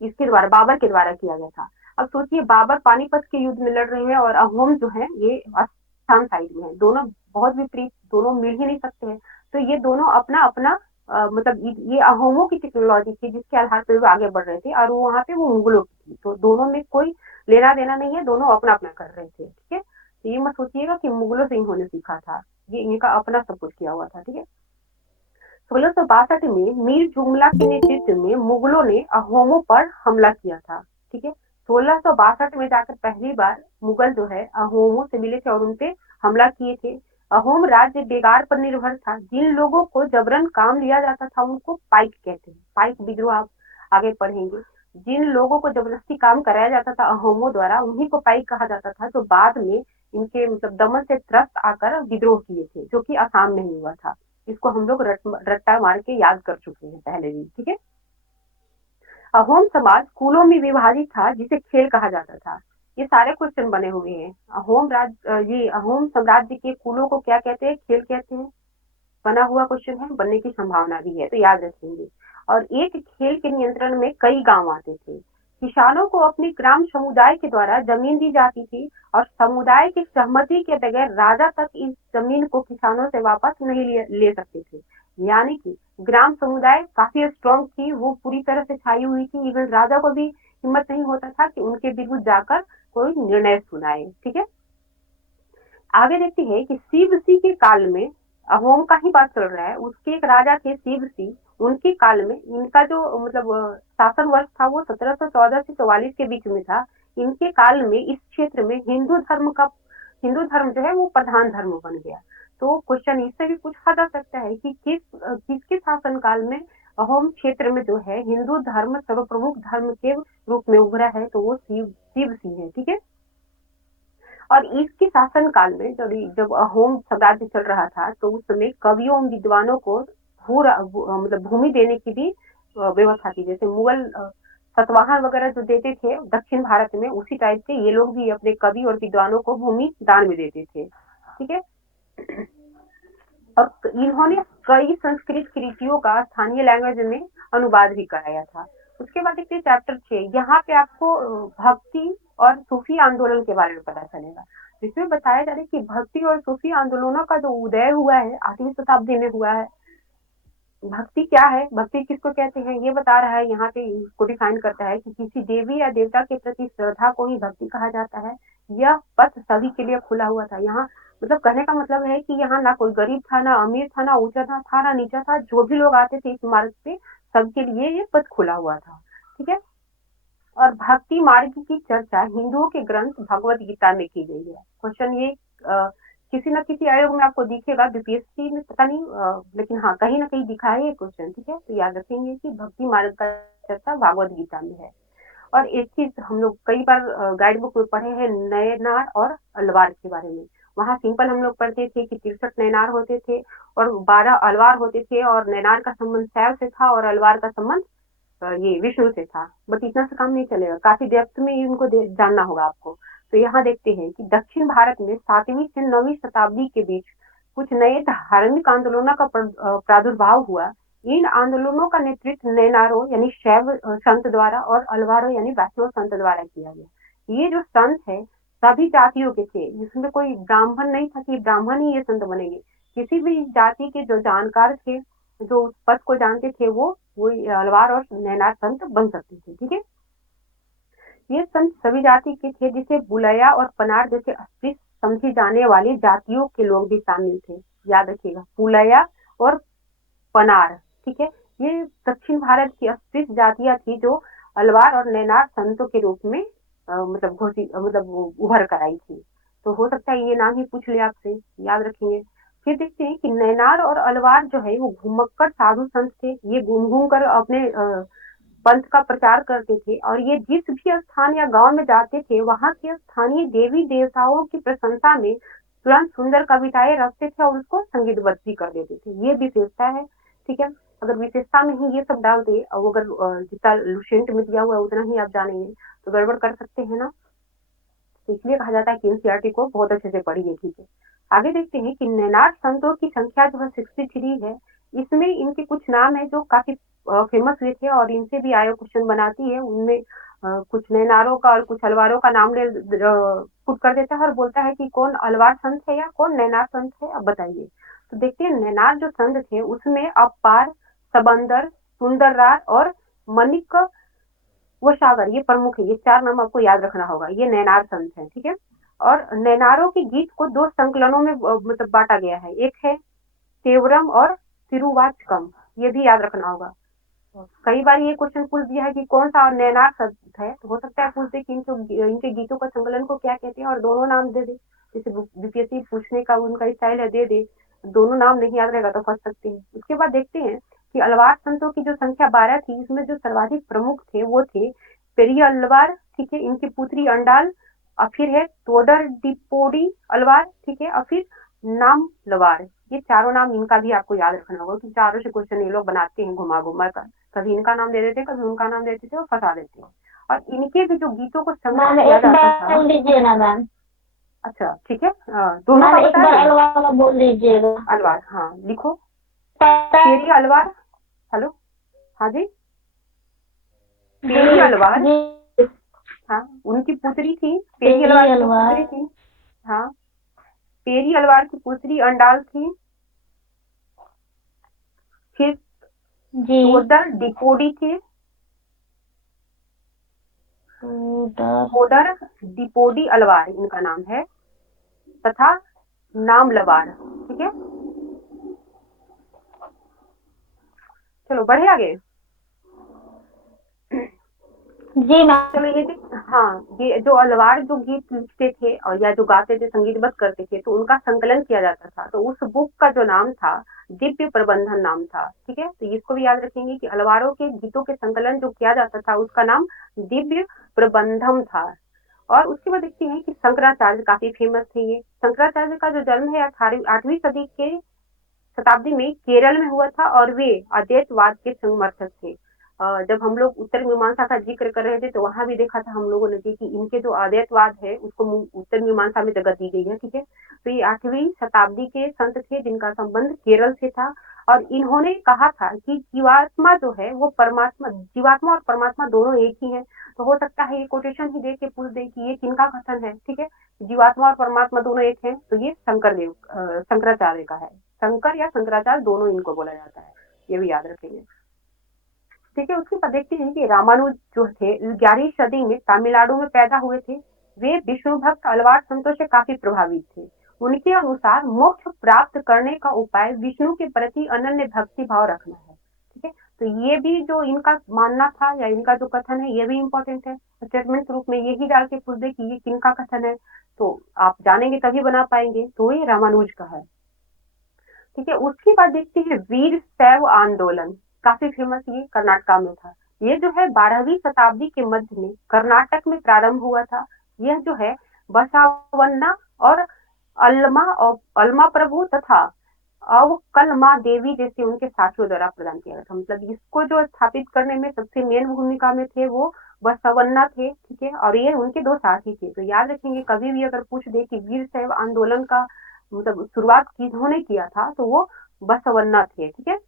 इसके द्वारा, बाबर के द्वारा किया गया था। अब सोचिए, बाबर पानीपत के युद्ध में लड़ रहे हैं और अहोम जो है ये असम साइड में है, दोनों बहुत विपरीत, दोनों मिल ही नहीं सकते हैं। तो ये दोनों अपना अपना मतलब ये अहोमों की टेक्नोलॉजी थी जिसके आधार पर वो आगे बढ़ रहे थे, और वो वहां पे वो मुगलों की थी, तो दोनों में कोई लेना देना नहीं है, दोनों अपना अपना कर रहे थे, ठीक है। तो ये मत सोचिएगा कि मुगलों से इन्होंने सीखा था, ये इनका अपना सब कुछ किया हुआ था, ठीक है। 1662 में मीर जुमला के नेतृत्व में मुगलों ने अहोमों पर हमला किया था, ठीक है। 1662 में जाकर पहली बार मुगल जो है अहोमों से मिले थे और उनपे हमला किए थे। अहोम राज्य बेगार पर निर्भर था, जिन लोगों को जबरन काम लिया जाता था उनको पाइक कहते हैं, पाइक विद्रोह आप आगे पढ़ेंगे। जिन लोगों को जबरदस्ती काम कराया जाता था अहोमों द्वारा, उन्हीं को पाइक कहा जाता था, जो बाद में इनके मतलब दमन से त्रस्त आकर विद्रोह किए थे, जो कि आसाम में ही हुआ था। इसको हम लोग रट्टा मार के याद कर चुके हैं पहले भी, ठीक है। अहोम समाज कुलों में विभाजित था, जिसे खेल कहा जाता था। ये सारे क्वेश्चन बने हुए हैं। ये अहोम साम्राज्य के कुलों को क्या कहते हैं, खेल कहते हैं, बना हुआ क्वेश्चन है, बनने की संभावना भी है, तो याद रखेंगे। और एक खेल के नियंत्रण में कई गांव आते थे। किसानों को अपनी ग्राम समुदाय के द्वारा जमीन दी जाती थी, और समुदाय की सहमति के बगैर राजा तक इस जमीन को किसानों से वापस नहीं ले सकते थे। यानी कि ग्राम समुदाय काफी स्ट्रॉन्ग थी, वो पूरी तरह से छाई हुई थी, इवन राजा को भी हिम्मत नहीं होता था कि उनके विरुद्ध जाकर कोई निर्णय सुनाए, ठीक है। आगे देखते हैं कि शिव सिंह के काल में, अहोम का ही बात चल रहा है, उसके एक राजा थे शिव सिंह, उनके काल में इनका जो मतलब शासन वर्ष था वो 1714 से 44 के बीच में था। इनके काल में इस क्षेत्र में हिंदू धर्म जो है वो प्रधान धर्म बन गया। तो क्वेश्चन इससे भी पूछा जा सकता है कि किसके शासन काल में अहोम क्षेत्र में जो है हिंदू धर्म सर्वप्रमुख धर्म के रूप में उभरा है, तो वो शिव सिंह है, ठीक है। और इसके शासन काल में जब अहोम साम्राज्य चल रहा था, तो उस समय कवियों विद्वानों को मतलब भूमि देने की भी व्यवस्था थी। जैसे मुगल सतवाहन वगैरह जो देते थे दक्षिण भारत में, उसी टाइप से ये लोग भी अपने कवि और विद्वानों को भूमि दान में देते थे, ठीक है। और इन्होंने कई संस्कृत कृतियों का स्थानीय लैंग्वेज में अनुवाद भी कराया था। उसके बाद देखिए चैप्टर 6, यहाँ पे आपको भक्ति और सूफी आंदोलन के बारे में पता चलेगा, जिसमें बताया जा रहा है कि भक्ति और सूफी आंदोलनों का जो उदय हुआ है 8वीं शताब्दी में हुआ है। भक्ति क्या है, भक्ति किसको कहते हैं, ये बता रहा है यहाँ पे, इसको डिफाइन करता है कि किसी देवी या देवता के प्रति श्रद्धा को ही भक्ति कहा जाता है। यह पथ सभी के लिए खुला हुआ था। यहाँ मतलब कहने का मतलब है कि यहाँ ना कोई गरीब था, ना अमीर था, ना ऊंचा था, ना नीचा था, जो भी लोग आते थे इस मार्ग पे सबके लिए ये पथ खुला हुआ था, ठीक है। और भक्ति मार्ग की चर्चा हिंदुओं के ग्रंथ भगवत गीता में की गई है। क्वेश्चन ये किसी न किसी आयोग में आपको दिखेगा, बीपीएससी में पता नहीं, लेकिन हाँ कहीं ना कहीं दिखा है ये क्वेश्चन, ठीक है। तो याद रखेंगे कि भक्ति मार्ग का चर्चा भागवत गीता में है। और एक चीज हम लोग कई बार गाइड बुक में पढ़े हैं, नैनार और अलवार के बारे में। वहाँ सिंपल हम लोग पढ़ते थे कि 63 नैनार होते थे और 12 अलवार होते थे, और नैनार का संबंध शैव से था और अलवार का संबंध ये विष्णु से था। बट इतना से काम नहीं चलेगा, काफी डेप्थ में इनको जानना होगा आपको। तो यहाँ देखते हैं कि दक्षिण भारत में 7वीं से 9वीं शताब्दी के बीच कुछ नए धार्मिक आंदोलनों का प्रादुर्भाव हुआ। इन आंदोलनों का नेतृत्व नैनारों यानी शैव संत द्वारा और अलवारों यानी वैष्णव संत द्वारा किया गया। ये जो संत है सभी जातियों के थे, जिसमें कोई ब्राह्मण नहीं था कि ब्राह्मण ही ये संत बनेंगे। किसी भी जाति के जो जानकार थे, जो उस पद को जानते थे, वो अलवार और नैनार संत बन सकते थे। ठीक है, ये संत सभी जाति के थे, जिसे बुलैया और पनार जैसे अस्पृश्य समझी जाने वाली जातियों के लोग भी शामिल थे। याद रखिएगा, बुलैया और पनार। ठीक है, ये दक्षिण भारत की अस्पृश्य जातियां थी जो अलवार और नैनार संतों के रूप में मतलब घोषित मतलब उभर कर आई थी। तो हो सकता है ये नाम ही पूछ ले आपसे, याद रखेंगे। फिर देखते हैं कि नैनार और अलवार जो है वो घुमक्कड़ साधु संत थे। ये घूम घूम कर अपने पंथ का प्रचार करते थे, और ये जिस भी स्थान या गांव में जाते थे वहां के स्थानीय देवी देवताओं की प्रशंसा में तुरंत सुंदर कविताएं रचते थे और उसको संगीतबद्ध भी कर देते थे। ये विशेषता है। ठीक है, अगर विशेषता में ही ये सब डाल दे, और अगर जितना लुसेंट में दिया हुआ है उतना ही आप जानेंगे तो गड़बड़ कर सकते हैं ना। तो इसलिए कहा जाता है कि एनसीईआरटी को बहुत अच्छे से पढ़िए। ठीक है, आगे देखते हैं कि नैनार संतों की संख्या जो है 63 है। इसमें इनके कुछ नाम है जो काफी फेमस हुए थे, और इनसे भी आयोग क्वेश्चन बनाती है। उनमें कुछ नैनारों का और कुछ अलवारों का नाम पुट कर देता है और बोलता है कि कौन अलवार संत है या कौन नैनार संत है, अब बताइए। तो देखते हैं, नैनार जो संत थे उसमें अपार, सबंदर, सुंदररार और मनिक वो सागर, ये प्रमुख है। ये 4 नाम आपको याद रखना होगा, ये नैनार संत है। ठीक है, और नैनारों के गीत को 2 संकलनों में मतलब बांटा गया है। एक है केवरम और तिरुवाचकम, ये भी याद रखना होगा। कई बार ये क्वेश्चन पूछ दिया है कि कौन सा नैनार संत है, तो हो सकता है पूछ दे कि इनके गीतों का संकलन को क्या कहते हैं और दोनों नाम दे दे। जैसे बीपीएससी पूछने का उनका स्टाइल है, दे दे दोनों नाम, नहीं याद रहेगा तो फंस सकते हैं। उसके बाद देखते हैं कि अलवार संतों की जो संख्या 12 थी, इसमें जो सर्वाधिक प्रमुख थे वो थे पेरिया अलवार। ठीक है, इनकी पुत्री अंडाल, और फिर है तोडर डिपोडी अलवार। ठीक है, और फिर नाम लवार। ये चारों नाम इनका भी आपको याद रखना होगा कि चारों से क्वेश्चन ये लोग बनाते हैं घुमा घुमा कर। कभी इनका नाम दे देते, कभी उनका नाम दे देते और फंसा देते हैं। और इनके भी जो गीतों को संग्रह मैम किया एक जाता था। बार लीजिए ना मैम। अच्छा ठीक है, दोनों मैम का एक बता बार दें। अलवाला बोल दीजिएगा। अलवार, हाँ लिखो। पता पेरी अलवार, हेलो, हाँ जी, पेरी जी अलवार। जी। हाँ, उनकी पुत्री थी, पेरी तेरी अलवार की जो अलवार। पुत्री थी। हाँ, पेरी अलवार की पुत्री अंडाल थी। फिर जी। तोदर डिपोडी थे। उधर। तोदर डिपोडी अलवार इनका नाम है, तथा नाम लवार। ठीक है, चलो बढ़े आगे। जी मैम। चलो हाँ, ये जो अलवार जो गीत लिखते थे और या जो गाते थे, संगीतबद्ध करते थे, तो उनका संकलन किया जाता था। तो उस बुक का जो नाम था दिव्य प्रबंधन नाम था। ठीक है, तो इसको भी याद रखेंगे कि अलवारों के गीतों के संकलन जो किया जाता था उसका नाम दिव्य प्रबंधम था। और उसके बाद देखते हैं कि शंकराचार्य काफी फेमस थे। ये शंकराचार्य का जो जन्म है 8वीं सदी के शताब्दी में केरल में हुआ था, और वे अद्वैतवाद के समर्थक थे। जब हम लोग उत्तर मीमांसा का जिक्र कर रहे थे तो वहां भी देखा था हम लोगों ने कि इनके जो अद्वैतवाद है उसको उत्तर मीमांसा में जगह दी गई है। ठीक है, तो ये 8वीं शताब्दी के संत थे जिनका संबंध केरल से था। और इन्होंने कहा था कि जीवात्मा जो है वो परमात्मा, जीवात्मा और परमात्मा दोनों एक ही है। तो हो सकता है ये कोटेशन ही देख के पूछ दे कि ये किनका कथन है। ठीक है, जीवात्मा और परमात्मा दोनों एक है, तो ये शंकराचार्य का है। शंकर या शंकराचार्य दोनों इनको बोला जाता है, ये भी याद रखेंगे। ठीक है, उसके बाद देखते हैं कि रामानुज जो थे 11वीं सदी में तमिलनाडु में पैदा हुए थे। वे विष्णु भक्त अलवार संतों से काफी प्रभावित थे। उनके अनुसार मोक्ष प्राप्त करने का उपाय विष्णु के प्रति अनन्य भक्ति भाव रखना है। ठीक है, तो ये भी जो इनका मानना था या इनका जो कथन है ये भी इम्पोर्टेंट है। स्टेटमेंट के रूप में यही डाल के पूछ दे कि ये किनका कथन है, तो आप जानेंगे तभी बना पाएंगे। तो ये रामानुज का है। ठीक है, उसके बाद देखते हैं वीर शैव आंदोलन, काफी फेमस, ये कर्नाटका में था। ये जो है 12वीं शताब्दी के मध्य में कर्नाटक में प्रारंभ हुआ था। यह जो है बसावन्ना और अल्मा प्रभु तथा अवकलमा देवी जैसे उनके साथियों द्वारा प्रदान किया गया था। मतलब इसको जो स्थापित करने में सबसे मेन भूमिका में थे वो बसवन्ना थे। ठीक है, और ये उनके 2 साथी थे। तो याद रखेंगे, कभी भी अगर पूछ दे कि वीर शैव आंदोलन का मतलब शुरुआत किन्होंने किया था, तो वो बसवन्ना थे। ठीक है,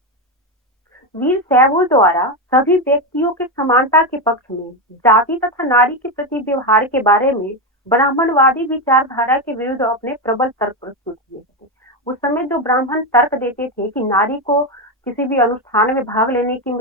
वीर शैवों द्वारा सभी व्यक्तियों के समानता के पक्ष में जाति तथा नारी के प्रति व्यवहार के बारे में ब्राह्मणवादी विचारधारा के विरुद्ध अपने प्रबल तर्क प्रस्तुत किए थे। उस समय जो ब्राह्मण तर्क देते थे कि नारी को किसी भी अनुष्ठान में भाग लेने की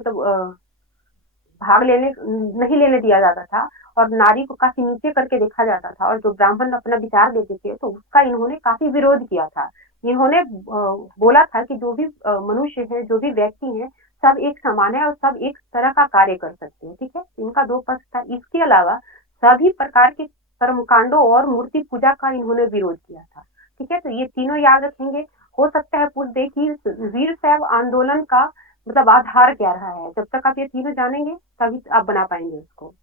भाग लेने नहीं लेने दिया जाता था और नारी को काफी नीचे करके देखा जाता था, और जो ब्राह्मण अपना विचार देते थे तो उसका इन्होंने काफी विरोध किया था। इन्होंने बोला था कि जो भी मनुष्य है, जो भी व्यक्ति है, सब एक समान है और सब एक तरह का कार्य कर सकते हैं। ठीक है, इनका दो पक्ष था। इसके अलावा सभी प्रकार के कर्मकांडों और मूर्ति पूजा का इन्होंने विरोध किया था। ठीक है, तो ये तीनों याद रखेंगे। हो सकता है पूछ दे कि वीर शैव आंदोलन का मतलब आधार क्या रहा है। जब तक आप ये तीनों जानेंगे तभी आप बना पाएंगे उसको।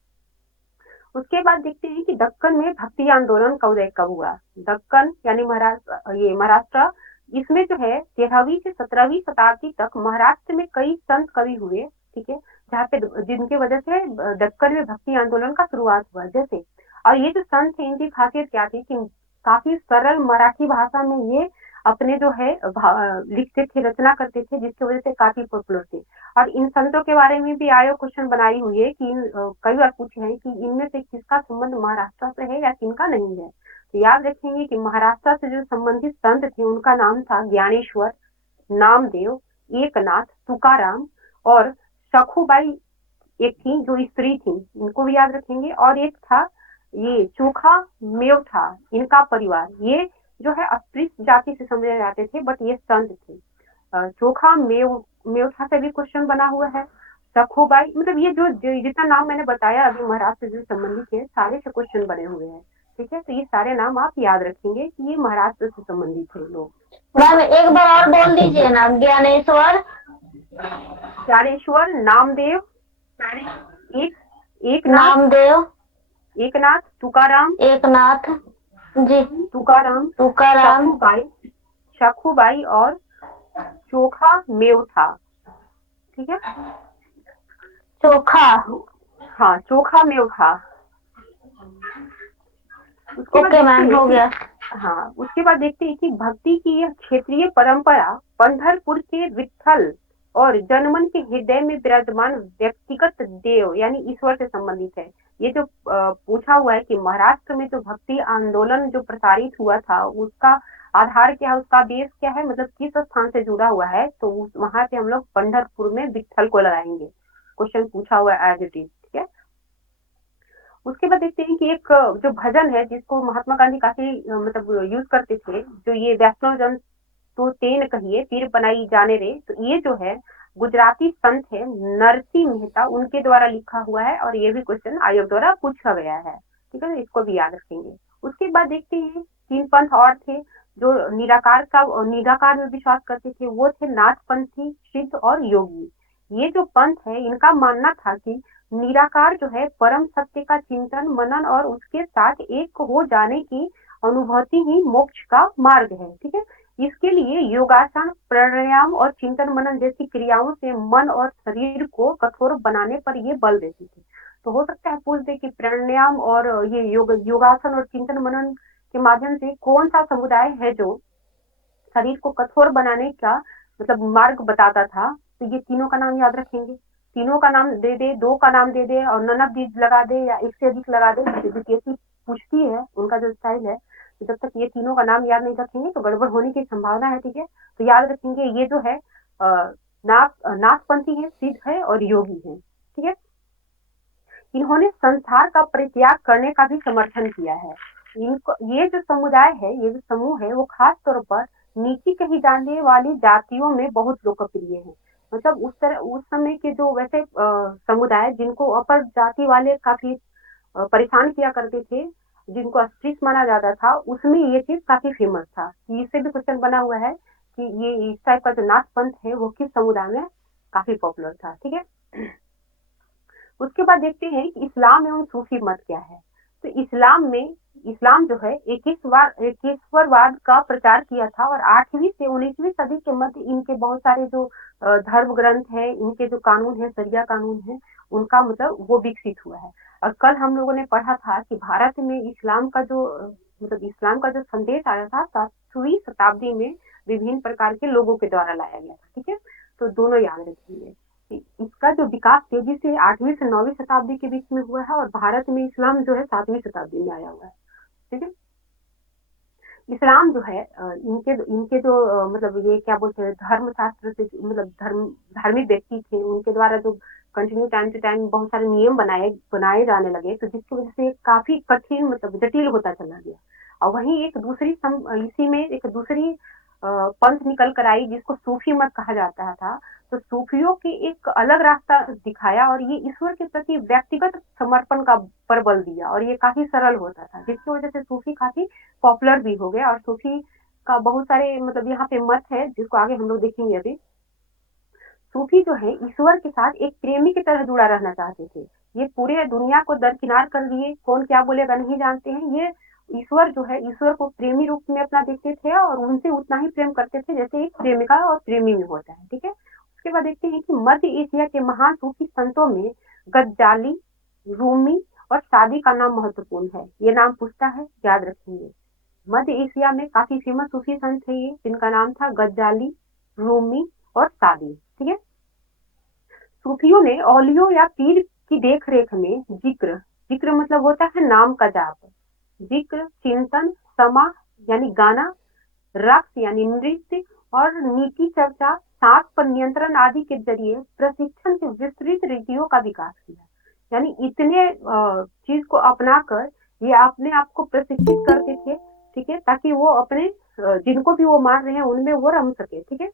उसके बाद देखते हैं कि दक्कन में भक्ति आंदोलन का उदय कब हुआ। दक्कन यानी महाराष्ट्र, ये महाराष्ट्र, इसमें जो है 13वीं से 17वीं शताब्दी तक महाराष्ट्र में कई संत कवि हुए। ठीक है, जहाँ पे जिनकी वजह से दक्कन में भक्ति आंदोलन का शुरुआत हुआ। जैसे, और ये जो संत थे इनकी खासियत क्या थी कि काफी सरल मराठी भाषा में ये अपने जो है लिखते थे, रचना करते थे, जिसकी वजह से काफी पॉपुलर थे। और इन संतों के बारे में भी आयोग क्वेश्चन बनाई हुई है कि कई बार पूछे हैं कि इनमें से किसका संबंध महाराष्ट्र से है या किनका नहीं है। तो याद रखेंगे कि महाराष्ट्र से जो संबंधित संत थे उनका नाम था ज्ञानेश्वर, नामदेव, एकनाथ, तुकाराम और सखुबाई। एक थी जो स्त्री थी, इनको भी याद रखेंगे। और एक था ये चोखा मेव था, इनका परिवार। ये जो है अस्पृश्य जाति से समझे जाते थे, बट ये संत थे। चोखा मेवथा से भी क्वेश्चन बना हुआ है। सखोबाई, मतलब ये जो जितना नाम मैंने बताया अभी महाराष्ट्र से संबंधित है, सारे से क्वेश्चन बने हुए हैं। ठीक है, तो ये सारे नाम आप याद रखेंगे कि ये महाराष्ट्र से संबंधित है लोग। मैम एक बार और बोल दीजिए ना। ज्ञानेश्वर, ज्ञानेश्वर, नामदेव, एकनाथ, नामदेव, एकनाथ, तुकाराम, एकनाथ जी, तुकाराम, तुकाराम, सखुबाई और चोखा मेवथा। ठीक है, चोखा, हाँ चोखा मेवथा। ओके मैम, हो गया। हाँ, उसके बाद देखते हैं कि भक्ति की यह क्षेत्रीय परंपरा पंढरपुर के विठ्ठल और जनमन के हृदय में विराजमान व्यक्तिगत देव यानी ईश्वर से संबंधित है। ये जो पूछा हुआ है कि महाराष्ट्र में जो भक्ति आंदोलन जो प्रसारित हुआ था उसका आधार क्या है, उसका बेस क्या है, मतलब किस स्थान से जुड़ा हुआ है, तो वहां से हम लोग पंढरपुर में विठ्ठल को लगाएंगे। क्वेश्चन पूछा हुआ है एज इट इज। ठीक है, उसके बाद देखते हैं कि एक जो भजन है जिसको महात्मा गांधी काफी मतलब यूज करते थे, जो ये वैष्णव जन तो तेन कहिए पीर बनाई जाने रे, तो ये जो है गुजराती संत है नरसिंह मेहता, उनके द्वारा लिखा हुआ है और ये भी क्वेश्चन आयोग द्वारा पूछा गया है। ठीक है, इसको भी याद रखेंगे। उसके बाद देखते हैं 3 पंथ और थे जो निराकार में विश्वास करते थे, वो थे नाथपंथी, सिद्ध और योगी। ये जो पंथ है इनका मानना था कि निराकार जो है परम सत्य का चिंतन मनन और उसके साथ एक हो जाने की अनुभूति ही मोक्ष का मार्ग है। ठीक है, इसके लिए योगासन, प्राणायाम और चिंतन मनन जैसी क्रियाओं से मन और शरीर को कठोर बनाने पर ये बल देती थी। तो हो सकता है पूछ दे कि प्राणायाम और ये योगासन और चिंतन मनन के माध्यम से कौन सा समुदाय है जो शरीर को कठोर बनाने का मतलब मार्ग बताता था। तो ये तीनों का नाम याद रखेंगे। तीनों का नाम दे दे, 2 का नाम दे दे और नन ऑफ दीज लगा दे या एक से अधिक लगा दे, बीपीएससी पूछती है उनका जो स्टाइल है। तो जब तक ये तीनों का नाम याद नहीं रखेंगे तो गड़बड़ होने की संभावना है। ठीक है, तो याद रखेंगे ये जो है नाथपंथी है, सिद्ध है और योगी है। ठीक है, इन्होंने संसार का परित्याग करने का भी समर्थन किया है। इनको ये जो समुदाय है, ये जो समूह है, वो खास तौर पर नीची कही जाने वाली जातियों में बहुत लोकप्रिय है। मतलब उस समय के जो वैसे समुदाय जिनको अपर जाति वाले काफी परेशान किया करते थे, जिनको अस्पृश्य माना जाता था, उसमें ये चीज काफी फेमस था। इससे भी क्वेश्चन बना हुआ है कि ये इस टाइप का जो नाथ पंथ है वो किस समुदाय में काफी पॉपुलर था। ठीक है, उसके बाद देखते हैं कि इस्लाम एवं सूफी मत क्या है। तो इस्लाम जो है एकेश्वरवाद का प्रचार किया था और 8वीं से 19वीं सदी के मध्य इनके बहुत सारे जो धर्म ग्रंथ है, इनके जो कानून है, शरिया कानून है, उनका मतलब वो विकसित हुआ है। और कल हम लोगों ने पढ़ा था कि भारत में इस्लाम का जो संदेश आया था 7वीं शताब्दी में विभिन्न प्रकार के लोगों के द्वारा लाया गया था। ठीक है, तो दोनों याद रखिए। इसका जो विकास तेजी से 8वीं से 9वीं शताब्दी के बीच में हुआ है, और भारत में इस्लाम जो है 7वीं शताब्दी में आया हुआ है। ठीक है। इस्लाम जो है इनके इनके जो मतलब ये क्या बोलते हैं, धर्म शास्त्र से मतलब धार्मिक व्यक्ति थे, उनके द्वारा जो कंटिन्यू टाइम टू टाइम बहुत सारे नियम बनाए बनाए जाने लगे, तो जिसकी वजह से काफी कठिन मतलब जटिल होता चला गया। और वहीं इसी में एक दूसरी पंथ निकल कर आई, जिसको सूफी मत कहा जाता था। तो सूफियों की एक अलग रास्ता दिखाया, और ये ईश्वर के प्रति व्यक्तिगत समर्पण का पर बल दिया, और ये काफी सरल होता था, जिसकी वजह से सूफी काफी पॉपुलर भी हो गया। और सूफी का बहुत सारे मतलब यहाँ पे मत है, जिसको आगे हम लोग देखेंगे अभी। सूफी जो है ईश्वर के साथ एक प्रेमी की तरह जुड़ा रहना चाहते थे। ये पूरे दुनिया को दरकिनार कर दिए, कौन क्या बोलेगा नहीं जानते हैं। ये ईश्वर जो है, ईश्वर को प्रेमी रूप में अपना देखते थे, और उनसे उतना ही प्रेम करते थे जैसे एक प्रेमिका और प्रेमी में होता है। ठीक है। उसके बाद देखते हैं कि मध्य एशिया के महान सूफी संतों में गज्जाली, रूमी और सादी का नाम महत्वपूर्ण है। ये नाम पूछता है, याद रखेंगे। मध्य एशिया में काफी फेमस सूफी संत थे ये, जिनका नाम था गज्जाली, रूमी और सादी। ठीक है। सूफियों ने औलियो या पीर की देख रेख में जिक्र, जिक्र मतलब होता है नाम का जाप, जिक्र, चिंतन, समा यानी गाना, रक्स यानी नृत्य और नीति चर्चा, सांस पर नियंत्रण आदि के जरिए प्रशिक्षण के विस्तृत रीतियों का विकास किया। यानी इतने चीज को अपनाकर ये अपने आप को प्रशिक्षित करते थे। ठीक है। ताकि वो अपने जिनको भी वो मार रहे हैं उनमें वो रम सके। ठीक है।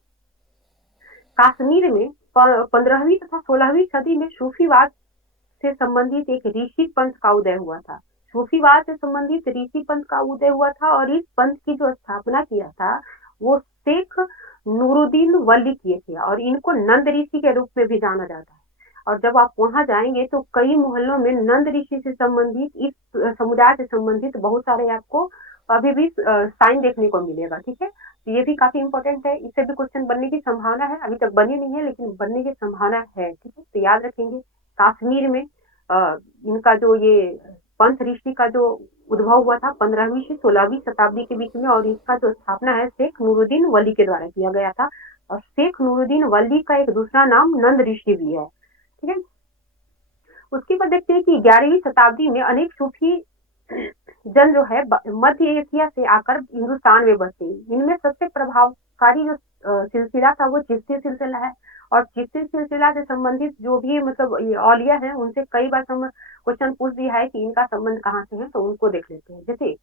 कश्मीर में 15वीं तथा 16वीं सदी में सूफीवाद से संबंधित एक ऋषि पंथ का उदय हुआ था। सूफीवाद से संबंधित ऋषि पंथ का उदय हुआ था, और इस पंथ की जो स्थापना किया था वो शेख नूरुद्दीन वली किए थे, और इनको नंद ऋषि के रूप में भी जाना जाता है। और जब आप वहां जाएंगे तो कई मोहल्लों में नंद ऋषि से संबंधित, इस समुदाय से संबंधित बहुत सारे आपको अभी भी साइन देखने को मिलेगा। ठीक है। तो ये भी काफी इंपॉर्टेंट है, इससे भी क्वेश्चन बनने की संभावना है। अभी तक बनी नहीं है, लेकिन बनने की संभावना है। ठीक है। तो याद रखेंगे, कश्मीर में इनका जो ये पंथ ऋषि का जो उद्भव हुआ था 15वीं से 16वीं शताब्दी के बीच में, और इसका जो स्थापना है शेख नूरुद्दीन वली के द्वारा किया गया था। और शेख नूरुद्दीन वली का एक दूसरा नाम नंद ऋषि भी है। ठीक है। उसके बाद देखते हैं कि 11वीं शताब्दी में अनेक सूफी जन जो है मध्य एशिया से आकर हिंदुस्तान में बसे। इनमें सबसे प्रभावकारी जो सिलसिला था वो चिश्ती सिलसिला है। और चिश्ती सिलसिला से संबंधित जो भी मतलब औलिया है, उनसे कई बार क्वेश्चन पूछ दिया है कि इनका संबंध कहाँ से है, तो उनको देख लेते हैं। जैसे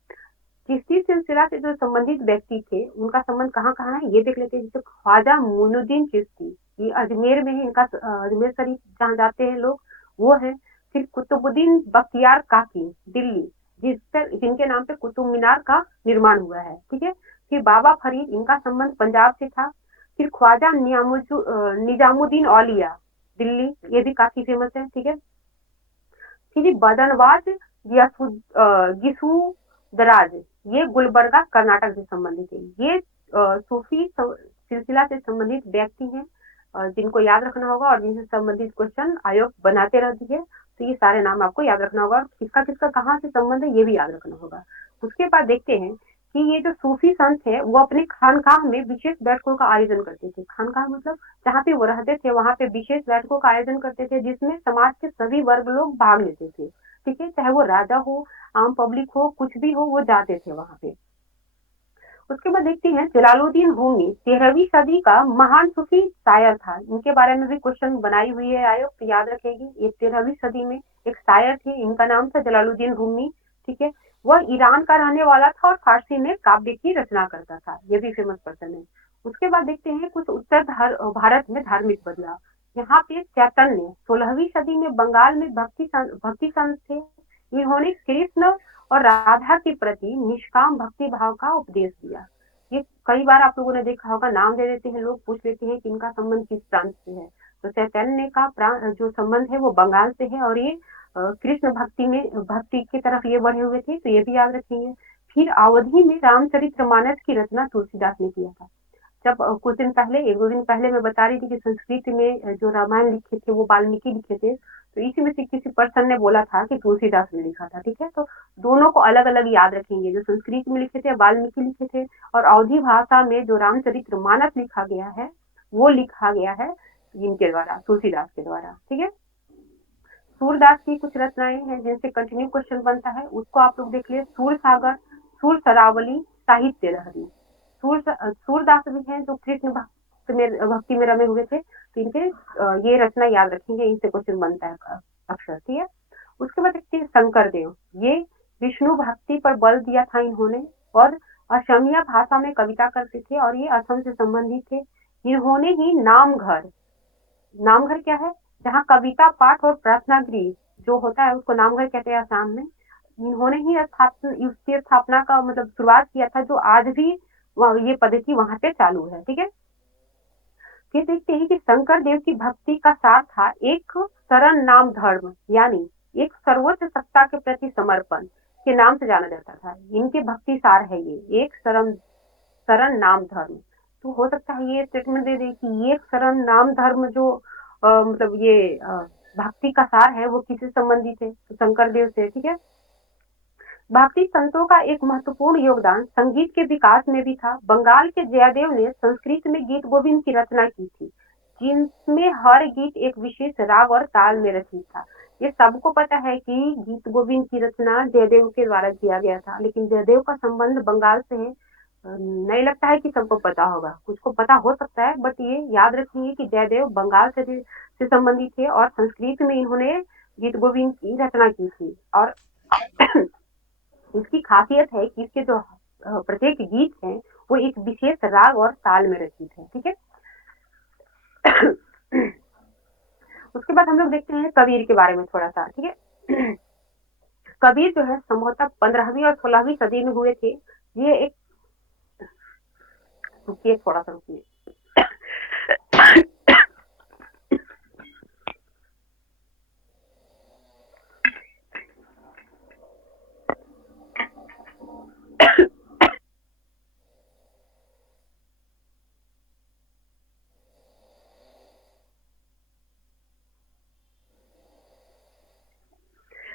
चिश्ती सिलसिला से जो संबंधित व्यक्ति थे, उनका संबंध कहाँ कहाँ है ये देख लेते हैं। जैसे ख्वाजा मोइनुद्दीन चिश्ती, ये अजमेर में है इनका, अजमेर शरीफ जहाँ जाते हैं लोग वो है। फिर कुतुबुद्दीन बख्तियार काकी, दिल्ली, जिनके नाम पे कुतुब मीनार का निर्माण हुआ है। ठीक है। फिर बाबा फरीद, इनका संबंध पंजाब से था। फिर ख्वाजा निजामुद्दीन औलिया, दिल्ली, ये भी काफी फेमस है। ठीक है। फिर बदनवाज गिसू दराज, ये गुलबर्गा कर्नाटक से संबंधित है। ये सूफी सिलसिला से संबंधित व्यक्ति हैं, जिनको याद रखना होगा, और जिनसे संबंधित क्वेश्चन आयोग बनाते रहती है। तो ये सारे नाम आपको याद रखना होगा, किसका किसका कहाँ से संबंध है ये भी याद रखना होगा। उसके बाद देखते हैं कि ये जो सूफी संत है वो अपने खानकाह में विशेष बैठकों का आयोजन करते थे। खानकाह मतलब जहाँ पे वो रहते थे वहां पे विशेष बैठकों का आयोजन करते थे, जिसमें समाज के सभी वर्ग लोग भाग लेते थे। ठीक है। चाहे वो राजा हो, आम पब्लिक हो, कुछ भी हो, वो जाते थे वहां पे। उसके बाद देखते हैं जलालुद्दीन रूमी 13वीं सदी का महान सूफी शायर था। इनके बारे में भी क्वेश्चन बनाई हुई है आयोग, तो याद रखेगी। ये 13वीं सदी में एक शायर थे, इनका नाम था जलालुद्दीन रूमी। ठीक है। वह ईरान का रहने वाला था और फारसी में काव्य की रचना करता था। ये भी फेमस पर्सन है। उसके बाद देखते हैं कुछ उत्तर भारत में धार्मिक बदलाव। यहाँ पे चैतन्य 16वीं सदी में बंगाल में भक्ति संत थे। इन्होंने कृष्ण और राधा के प्रति निष्काम भक्ति भाव का उपदेश दिया। ये कई बार आप लोगों ने देखा होगा, नाम दे देते हैं लोग, पूछ लेते हैं कि इनका संबंध किस प्रांत से है। तो चैतन्य का जो संबंध है वो बंगाल से है, और ये कृष्ण भक्ति की तरफ ये बढ़े हुए थे, तो ये भी याद रखेंगे। फिर अवधि में रामचरितमानस की रचना तुलसीदास ने किया था। जब कुछ दिन पहले, एक दो दिन पहले मैं बता रही थी कि संस्कृत में जो रामायण लिखे थे वो वाल्मीकि लिखे थे, तो इसी में से किसी पर्सन ने बोला था कि तुलसीदास ने लिखा था। ठीक है। तो दोनों को अलग अलग याद रखेंगे, जो संस्कृत में लिखे थे वाल्मीकि लिखे थे, और अवधी भाषा में जो रामचरितमानस लिखा गया है वो लिखा गया है इनके द्वारा, तुलसीदास के द्वारा। ठीक है, सूरदास की कुछ रचनाएं हैं जिनसे कंटिन्यू क्वेश्चन बनता है, उसको आप लोग देख लिए। सूर सागर, सूर सरावली, साहित्य लहरी। सूरदास भी हैं जो कृष्ण भक्ति में रमे हुए थे, तो इनके ये रचना याद रखेंगे, इनसे क्वेश्चन बनता है अक्सर। ठीक है, उसके बाद देखते हैं शंकर देव। ये विष्णु भक्ति पर बल दिया था इन्होंने, और असमिया भाषा में कविता करते थे, और ये असम से संबंधित थे। इन्होंने ही नामघर, नामघर क्या है, जहाँ कविता पाठ और प्रार्थना गृह जो होता है उसको नामघर कहते हैं आसाम में। इन्होंने ही उसकी स्थापना का मतलब शुरुआत किया था, जो आज भी ये पद्धति वहां पे चालू है। ठीक है, फिर देखते हैं कि शंकर देव की भक्ति का सार था एक शरण नाम धर्म, यानी एक सर्वोच्च सत्ता के प्रति समर्पण के नाम से जाना जाता था। इनके भक्ति सार है ये एक शरण, शरण नाम धर्म। तो हो सकता है ये स्टेटमेंट दे दे कि ये शरण नाम धर्म जो मतलब ये भक्ति का सार है वो किससे संबंधित है, तो शंकर देव से। ठीक है, भक्ति संतों का एक महत्वपूर्ण योगदान संगीत के विकास में भी था। बंगाल के जयदेव ने संस्कृत में गीत गोविंद की रचना की थी, जिनमें हर गीत एक विशेष राग और ताल में रचित था। ये सबको पता है कि गीत गोविंद की रचना जयदेव के द्वारा किया गया था, लेकिन जयदेव का संबंध बंगाल से है। नहीं लगता है कि सबको पता होगा, कुछ को पता हो सकता है, बट ये याद रखिए कि जयदेव बंगाल से संबंधित थे, और संस्कृत में इन्होंने गीत गोविंद की रचना की थी। और इसकी खासियत है कि इसके जो प्रत्येक गीत हैं वो एक विशेष राग और ताल में रचित है। ठीक है, उसके बाद हम लोग देखते हैं कबीर के बारे में थोड़ा सा। ठीक है, कबीर जो है संभवतः 15वीं और 16वीं सदी में हुए थे। ये एक, रुकिए थोड़ा सा रुकिए।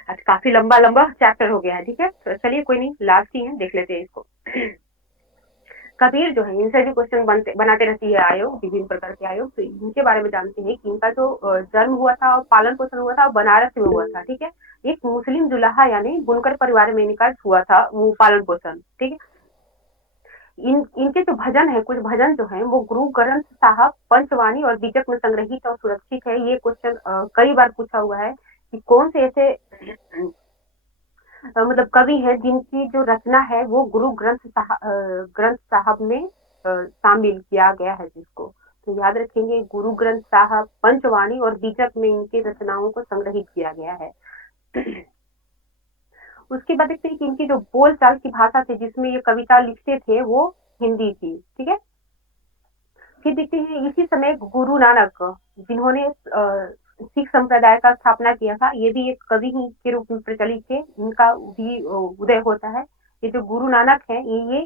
आज काफी लंबा लंबा चैप्टर हो गया है। ठीक है, तो चलिए कोई नहीं, लास्ट ही है, देख लेते हैं इसको। कबीर जो है, इनसे भी क्वेश्चन बनाते रहती है आयोग, विभिन्न प्रकार के आयोग। तो इनके बारे में जानते हैं कि इनका जो जन्म हुआ था और पालन पोषण हुआ था बनारस में हुआ था। ठीक है, एक मुस्लिम जुलाहा यानी बुनकर परिवार में इनका हुआ था वो पालन पोषण। ठीक है, इनके जो भजन है, कुछ भजन जो है वो गुरु ग्रंथ साहब, पंचवाणी और बीजक में संग्रहित और सुरक्षित है। ये क्वेश्चन कई बार पूछा हुआ है कि कौन से ऐसे मतलब कवि है जिनकी जो रचना है वो गुरु ग्रंथ साहब में शामिल किया गया है जिसको। तो याद रखेंगे, गुरु ग्रंथ साहब, पंचवाणी और बीजक में इनकी रचनाओं को संग्रहित किया गया है। उसके बाद देखते हैं कि इनकी जो बोलचाल की भाषा थी जिसमें ये कविता लिखते थे वो हिंदी थी। ठीक है, फिर देखते हैं इसी समय गुरु नानक, जिन्होंने सिख संप्रदाय का स्थापना किया था, ये भी एक कवि ही के रूप में प्रचलित थे। इनका भी उदय होता है। ये जो गुरु नानक है ये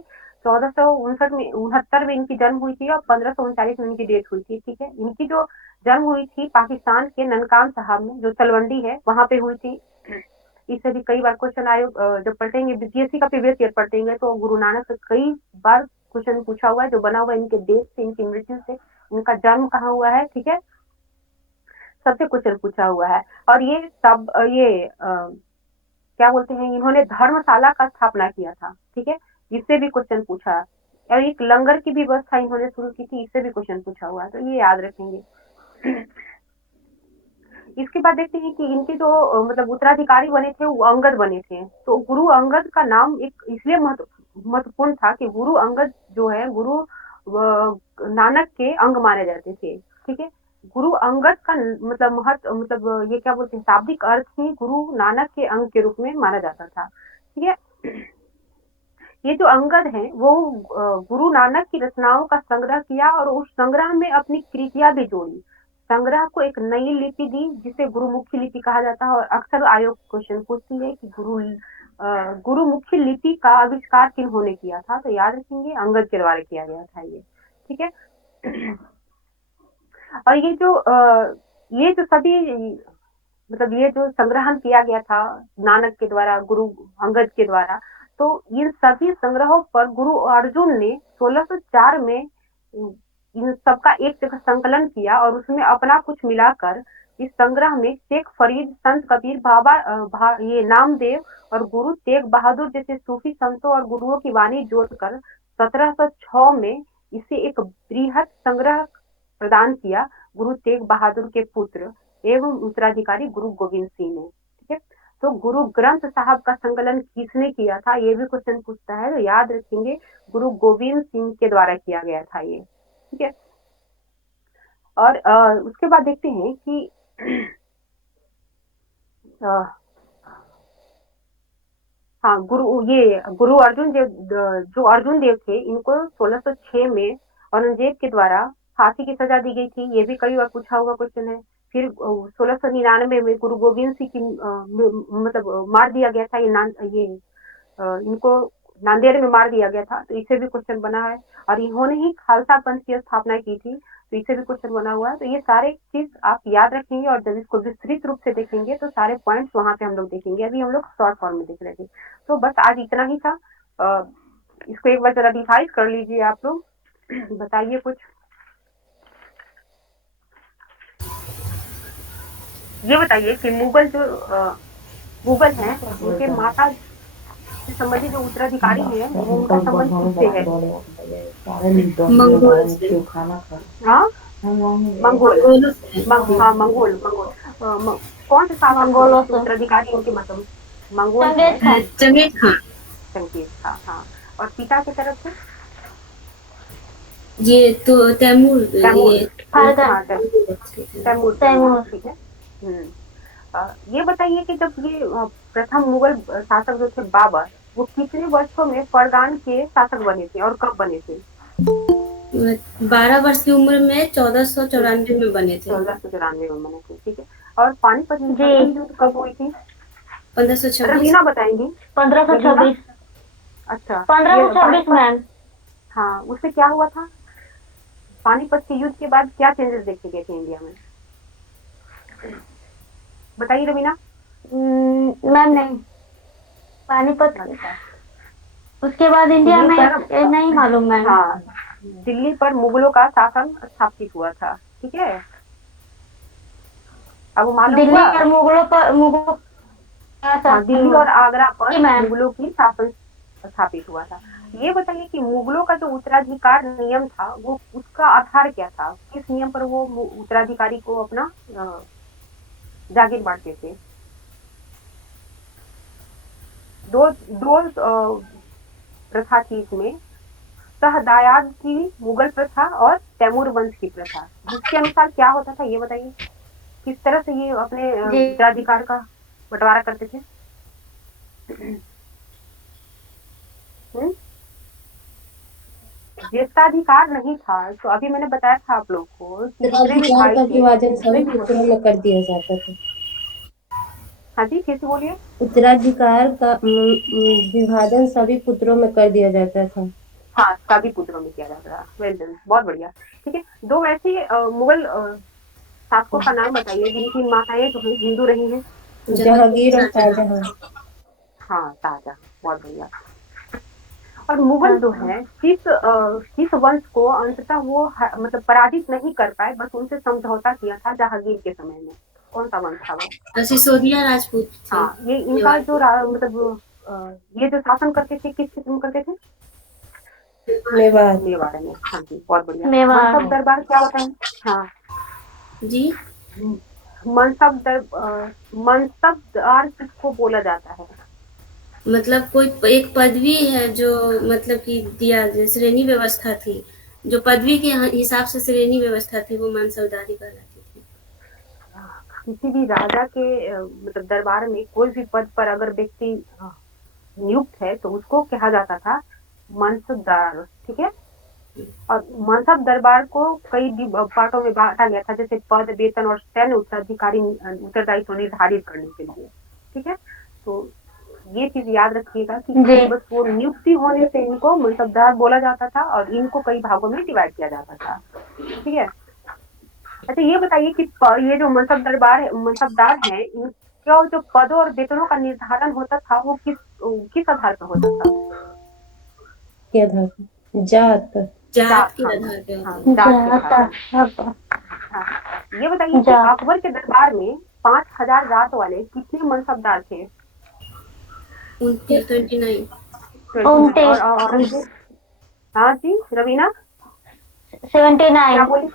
1459 में 69 में इनकी जन्म हुई थी, और 1539 में इनकी डेथ हुई थी। ठीक है, इनकी जो जन्म हुई थी पाकिस्तान के ननकान साहब में, जो तलवंडी है वहां पे हुई थी। इससे भी कई बार क्वेश्चन आयोग जब पढ़ेंगे, बीपीएससी का प्रीवियस ईयर पढ़ेंगे, तो गुरु नानक से कई बार क्वेश्चन पूछा हुआ है, जो बना हुआ है इनके देश से, इनकी मृत्यु से, इनका जन्म कहाँ हुआ है। ठीक है, सबसे क्वेश्चन पूछा हुआ है। और ये सब ये क्या बोलते हैं, इन्होंने धर्मशाला का स्थापना किया था। ठीक है, इससे भी क्वेश्चन पूछा। और एक लंगर की भी व्यवस्था इन्होंने शुरू की थी, इससे भी क्वेश्चन पूछा हुआ है, तो ये याद रखेंगे। इसके बाद देखते हैं कि इनके जो मतलब उत्तराधिकारी बने थे वो अंगद बने थे। तो गुरु अंगद का नाम एक इसलिए महत्वपूर्ण था कि गुरु अंगद जो है गुरु नानक के अंग माने जाते थे। ठीक है, गुरु अंगद का मतलब महत्व मतलब ये क्या बोलते हैं, शाब्दिक अर्थ ही गुरु नानक के अंग के रूप में माना जाता था। ठीक है, ये जो अंगद हैं वो गुरु नानक की रचनाओं का संग्रह किया, और उस संग्रह में अपनी कृतियां भी जोड़ी। संग्रह को एक नई लिपि दी जिसे गुरुमुखी लिपि कहा जाता है। और अक्सर आयोग क्वेश्चन पूछती है कि गुरुमुखी लिपि का आविष्कार किन्होंने किया था, तो याद रखेंगे अंगद के द्वारा किया गया था ये। ठीक है, और ये जो सभी मतलब ये जो संग्रहण किया गया था नानक के द्वारा, गुरु अंगद के द्वारा, तो इन सभी संग्रहों पर गुरु अर्जुन ने 1604 में इन सबका एक जगह संकलन किया और उसमें अपना कुछ मिलाकर इस संग्रह में शेख फरीद, संत कबीर, ये नामदेव और गुरु तेग बहादुर जैसे सूफी संतों और गुरुओं की वाणी जोड़कर 1706 में इसे एक बृहद संग्रह प्रदान किया गुरु तेग बहादुर के पुत्र एवं उत्तराधिकारी गुरु गोविंद सिंह ने। ठीक है, तो गुरु ग्रंथ साहब का संकलन किसने किया था, ये भी क्वेश्चन पूछता है, तो याद रखेंगे गुरु गोविंद सिंह के द्वारा किया गया था ये। ठीक है, और उसके बाद देखते हैं कि हाँ, गुरु अर्जुन देव, जो अर्जुन देव थे, इनको 1606 में औरंगजेब के द्वारा फांसी की सजा दी गई थी। ये भी कई बार पूछा हुआ क्वेश्चन है। फिर 1699 में गुरु गोविंद सिंह की मतलब मार दिया गया था। इनको नांदेड़ में मार दिया गया था, तो इसे भी क्वेश्चन बना है। और इन्होंने ही खालसा पंथ की स्थापना की थी, तो इसे भी क्वेश्चन बना हुआ है। तो ये सारे चीज आप याद रखेंगे और जब इसको विस्तृत रूप से देखेंगे तो सारे पॉइंट्स वहां पे हम लोग देखेंगे। अभी हम लोग शॉर्ट फॉर्म में देख रहे थे। तो बस आज इतना ही था। इसको एक बार जरा रिवाइज कर लीजिए आप लोग। बताइए कुछ। ये बताइए कि मुगल हैं, उनके माता से संबंधित जो उत्तराधिकारी है वो उनका संबंध किससे है? मंगोल से। हाँ, मंगोल। हाँ, मंगोल। कौन से शासक मंगोलों से उत्तराधिकारी उनके मतलब मंगोल है? Genghis Khan. Genghis Khan. Genghis Khan, हाँ। और पिता की तरफ से ये तो तैमूर, तैमूर। ये हाँ, तैमूर। तैमूर। ठीक है। ये बताइए कि जब ये प्रथम मुगल शासक जो थे बाबर, वो कितने वर्षों में फरगान के शासक बने थे और कब बने थे? 12 वर्ष की उम्र में 1494 में बने थे। 1494 में बने थे। ठीक है, और पानीपत जी युद्ध कब हुई थी? 1526। रवीना बताएंगी। 1526। अच्छा, 1526 मैम। हाँ, उससे क्या हुआ था? पानीपत के युद्ध के बाद क्या चेंजेस देखे गए थे इंडिया में? बताइए रवीना। मैम नहीं, पानीपत अच्छा, उसके बाद इंडिया दिल्ली में पर नहीं मालूम मैम। हाँ, दिल्ली पर मुगलों का शासन स्थापित हुआ था। ठीक है, अब वो मालूम दिल्ली हुआ। और मुगलों का हाँ, शासन दिल्ली हुआ और आगरा जी पर मैम। मुगलों की शासन स्थापित हुआ था। ये बताइए कि मुगलों का जो उत्तराधिकार नियम था, वो उसका आधार क्या था? किस नियम पर वो उत्तराधिकारी को अपना जागीर बांटते थे? दो दो प्रथा थी इसमें, शहदायाद की मुगल प्रथा और तैमूर वंश की प्रथा। जिसके अनुसार क्या होता था ये बताइए, किस तरह से ये अपने जी उत्तराधिकार का बंटवारा करते थे? हम्म? ज्येष्ठाधिकार नहीं था, तो अभी मैंने बताया था आप लोग को कि जितने भी उत्तराधिकार भाई का थे, विभाजन जितने सभी भी, पुत्रों में कर दिया जाता था। हाँ जी, फिर से बोलिए। उत्तराधिकार का विभाजन सभी पुत्रों में कर दिया जाता था। हाँ, सभी पुत्रों में किया जाता था। वेल डन, बहुत बढ़िया। ठीक है, दो ऐसे मुगल शासकों का नाम बताइए जिनकी माताएं जो है हिंदू रही हैं। जहांगीर और शाहजहां। हाँ, शाहजहां, बहुत बढ़िया। और मुगल जो अच्छा। है किस वंश को अंततः वो मतलब पराजित नहीं कर पाए, बस उनसे समझौता किया था जहांगीर के समय में। कौन सा वंश था वो? सिसोदिया राजपूत थे। हाँ, ये इनका मेवाड़ जो के। मतलब ये जो शासन करते थे, किस किस्म करते थे? मेवाड़। मेवाड़ में। हाँ जी, बहुत बढ़िया। मेवाड़। मनसब दरबार क्या होता है? हाँ, जी। मनसबदार किसको बोला जाता है? मतलब कोई एक पदवी है जो मतलब कि दिया, श्रेणी व्यवस्था थी, जो पदवी के हिसाब से श्रेणी व्यवस्था थी, वो मानसबदारी कहलाती थी। किसी भी राजा के मतलब दरबार में कोई भी पद पर अगर व्यक्ति नियुक्त है तो उसको कहा जाता था मनसबदार। ठीक है, और मनसब दरबार को कई पार्टों में बांटा गया था, जैसे पद, वेतन और सैन्य उत्तराधिकारी उत्तरदायित्व निर्धारित करने के लिए। ठीक है, तो ये चीज याद रखिएगा कि जी बस वो नियुक्ति होने से इनको मनसबदार बोला जाता था और इनको कई भागों में डिवाइड किया जाता था। ठीक है, अच्छा ये बताइए कि ये जो मनसबदार हैं, इनका जो पदों और वेतनों का निर्धारण होता था वो किस आधार पर होता था? के आधार पर जात। जात के हाँ आधार पे हाँ, होता है। जात के आधार पर। जाता हाँ, ये बताइए कि जात अकबर के दरबार में 5,000 जात वाले कितने मनसबदार थे? 29। 29। और 29 औरंगजेब? हाँ जी रवीना, 79। क्या बोली?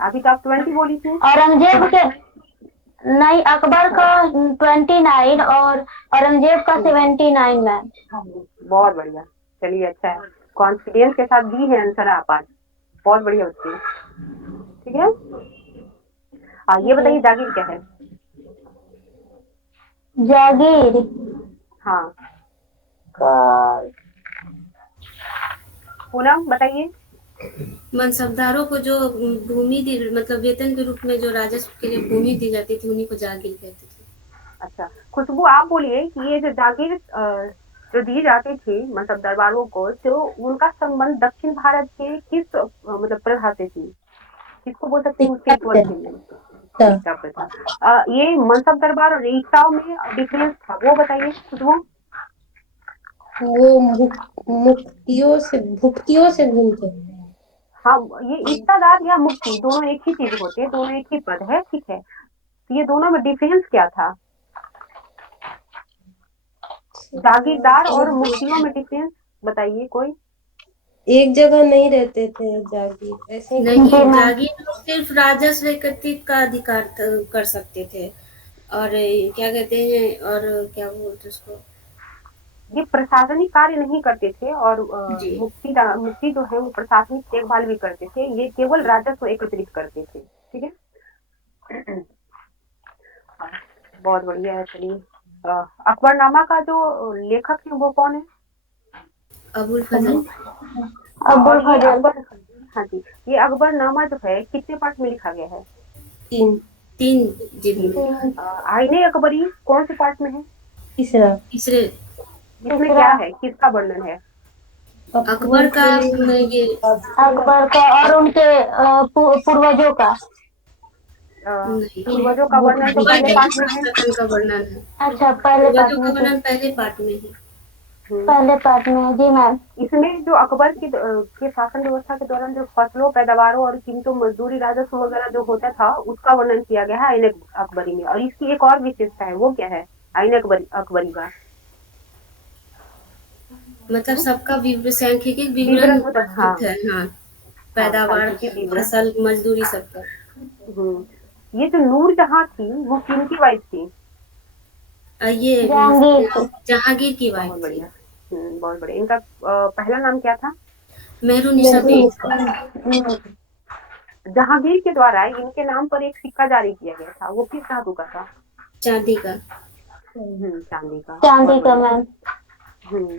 अभी तो आप 20 बोली थी। औरंगजेब के नहीं, अकबर का 29 और औरंगजेब का 79 मैम। बहुत बढ़िया, चलिए अच्छा है, कॉन्फिडेंस के साथ दी है आंसर आप आज, बहुत बढ़िया बच्ची। ठीक है, ये बताइए जागीर क्या है? जागीर हाँ, का पूनम बताइए। मनसबदारों को जो भूमि दी, मतलब वेतन के रूप में जो राजस्व के लिए भूमि दी जाती थी, उन्हीं को जागीर कहते थे। अच्छा, खुशबू आप बोलिए कि ये जो जागीर जो दी जाती थी मतलब दरबारों को, तो उनका संबंध दक्षिण भारत के किस मतलब प्रथा से थी? किसको बोल सकते हैं उसके इक्वल थे? रीता प्रथा। ये मनसब दरबार और रीताओं में डिफरेंस था, वो बताइए खुशबू। वो भुक्तियों से घूमते हैं। हाँ, ये इक्तादार या मुक्ति दोनों एक ही चीज होते हैं, दोनों एक ही पद है, ठीक है। ये दोनों में डिफरेंस क्या था? जागीरदार और मुक्तियों में डिफरेंस बताइए कोई। एक जगह नहीं रहते थे जागीर, ऐसे ही नहीं, जी मैम। जागीर लोग सिर्फ राजस्व एकत्रित का अधिकार कर सकते थे। और क्या कहते हैं, और क्या बोलते उसको। ये प्रशासनिक कार्य नहीं करते थे, और जी। मुक्ति जो है वो प्रशासनिक देखभाल भी करते थे, ये केवल राजस्व एकत्रित करते थे, ठीक है। बहुत बढ़िया है, चलिए। अकबरनामा का जो लेखक है वो कौन है? अबुल फजल। अब्दुल और ये फजल। अकबर, हाँ जी, ये अकबरनामा जो है कितने पार्ट में लिखा गया है? 3। 3 जिल्द में। आईने अकबरी कौन से पार्ट में है? तीसरा। तीसरे। इसमें तीसरा क्या है, किसका वर्णन है? अकबर का ये अकबर का और उनके पूर्वजों का। नहीं, पूर्वजों का वर्णन तो अकबर पहले के ही पार्ट में है। शासन का वर्णन है। अच्छा, पहले पार्ट पूर्वजों का में थे। वर्णन पहले पार्ट में है। हम्म, पहले पार्ट में है, जी मैम। इसमें जो अकबर के शासन व्यवस्था के दौरान जो फसलों, पैदावारों और कीमतों, मजदूरी, राजस्व वगैरह जो होता था उसका वर्णन किया गया है आईने अकबरी में। और इसकी एक और विशेषता है, वो क्या है आईने अकबरी का? मतलब सबका सांख्यिकी विवरण विवरण होता, हाँ प्रस्तुत है। हाँ, हाँ, पैदावार, सांख्यिकी विवरण। फसल, मजदूरी सबका। ये जो नूर जहाँ थी वो किनकी वाइफ थी? ये जहांगीर की। जहांगीर की वाइफ बहुत थी। बढ़िया। बहुत बढ़िया। इनका पहला नाम क्या था? मेहरुनिसा बेग। जहांगीर के द्वारा इनके नाम पर एक सिक्का जारी किया गया था, वो किस धातु का था? चांदी का। चांदी का। बहुत चांदी का बढ़िया। मैम। हम्म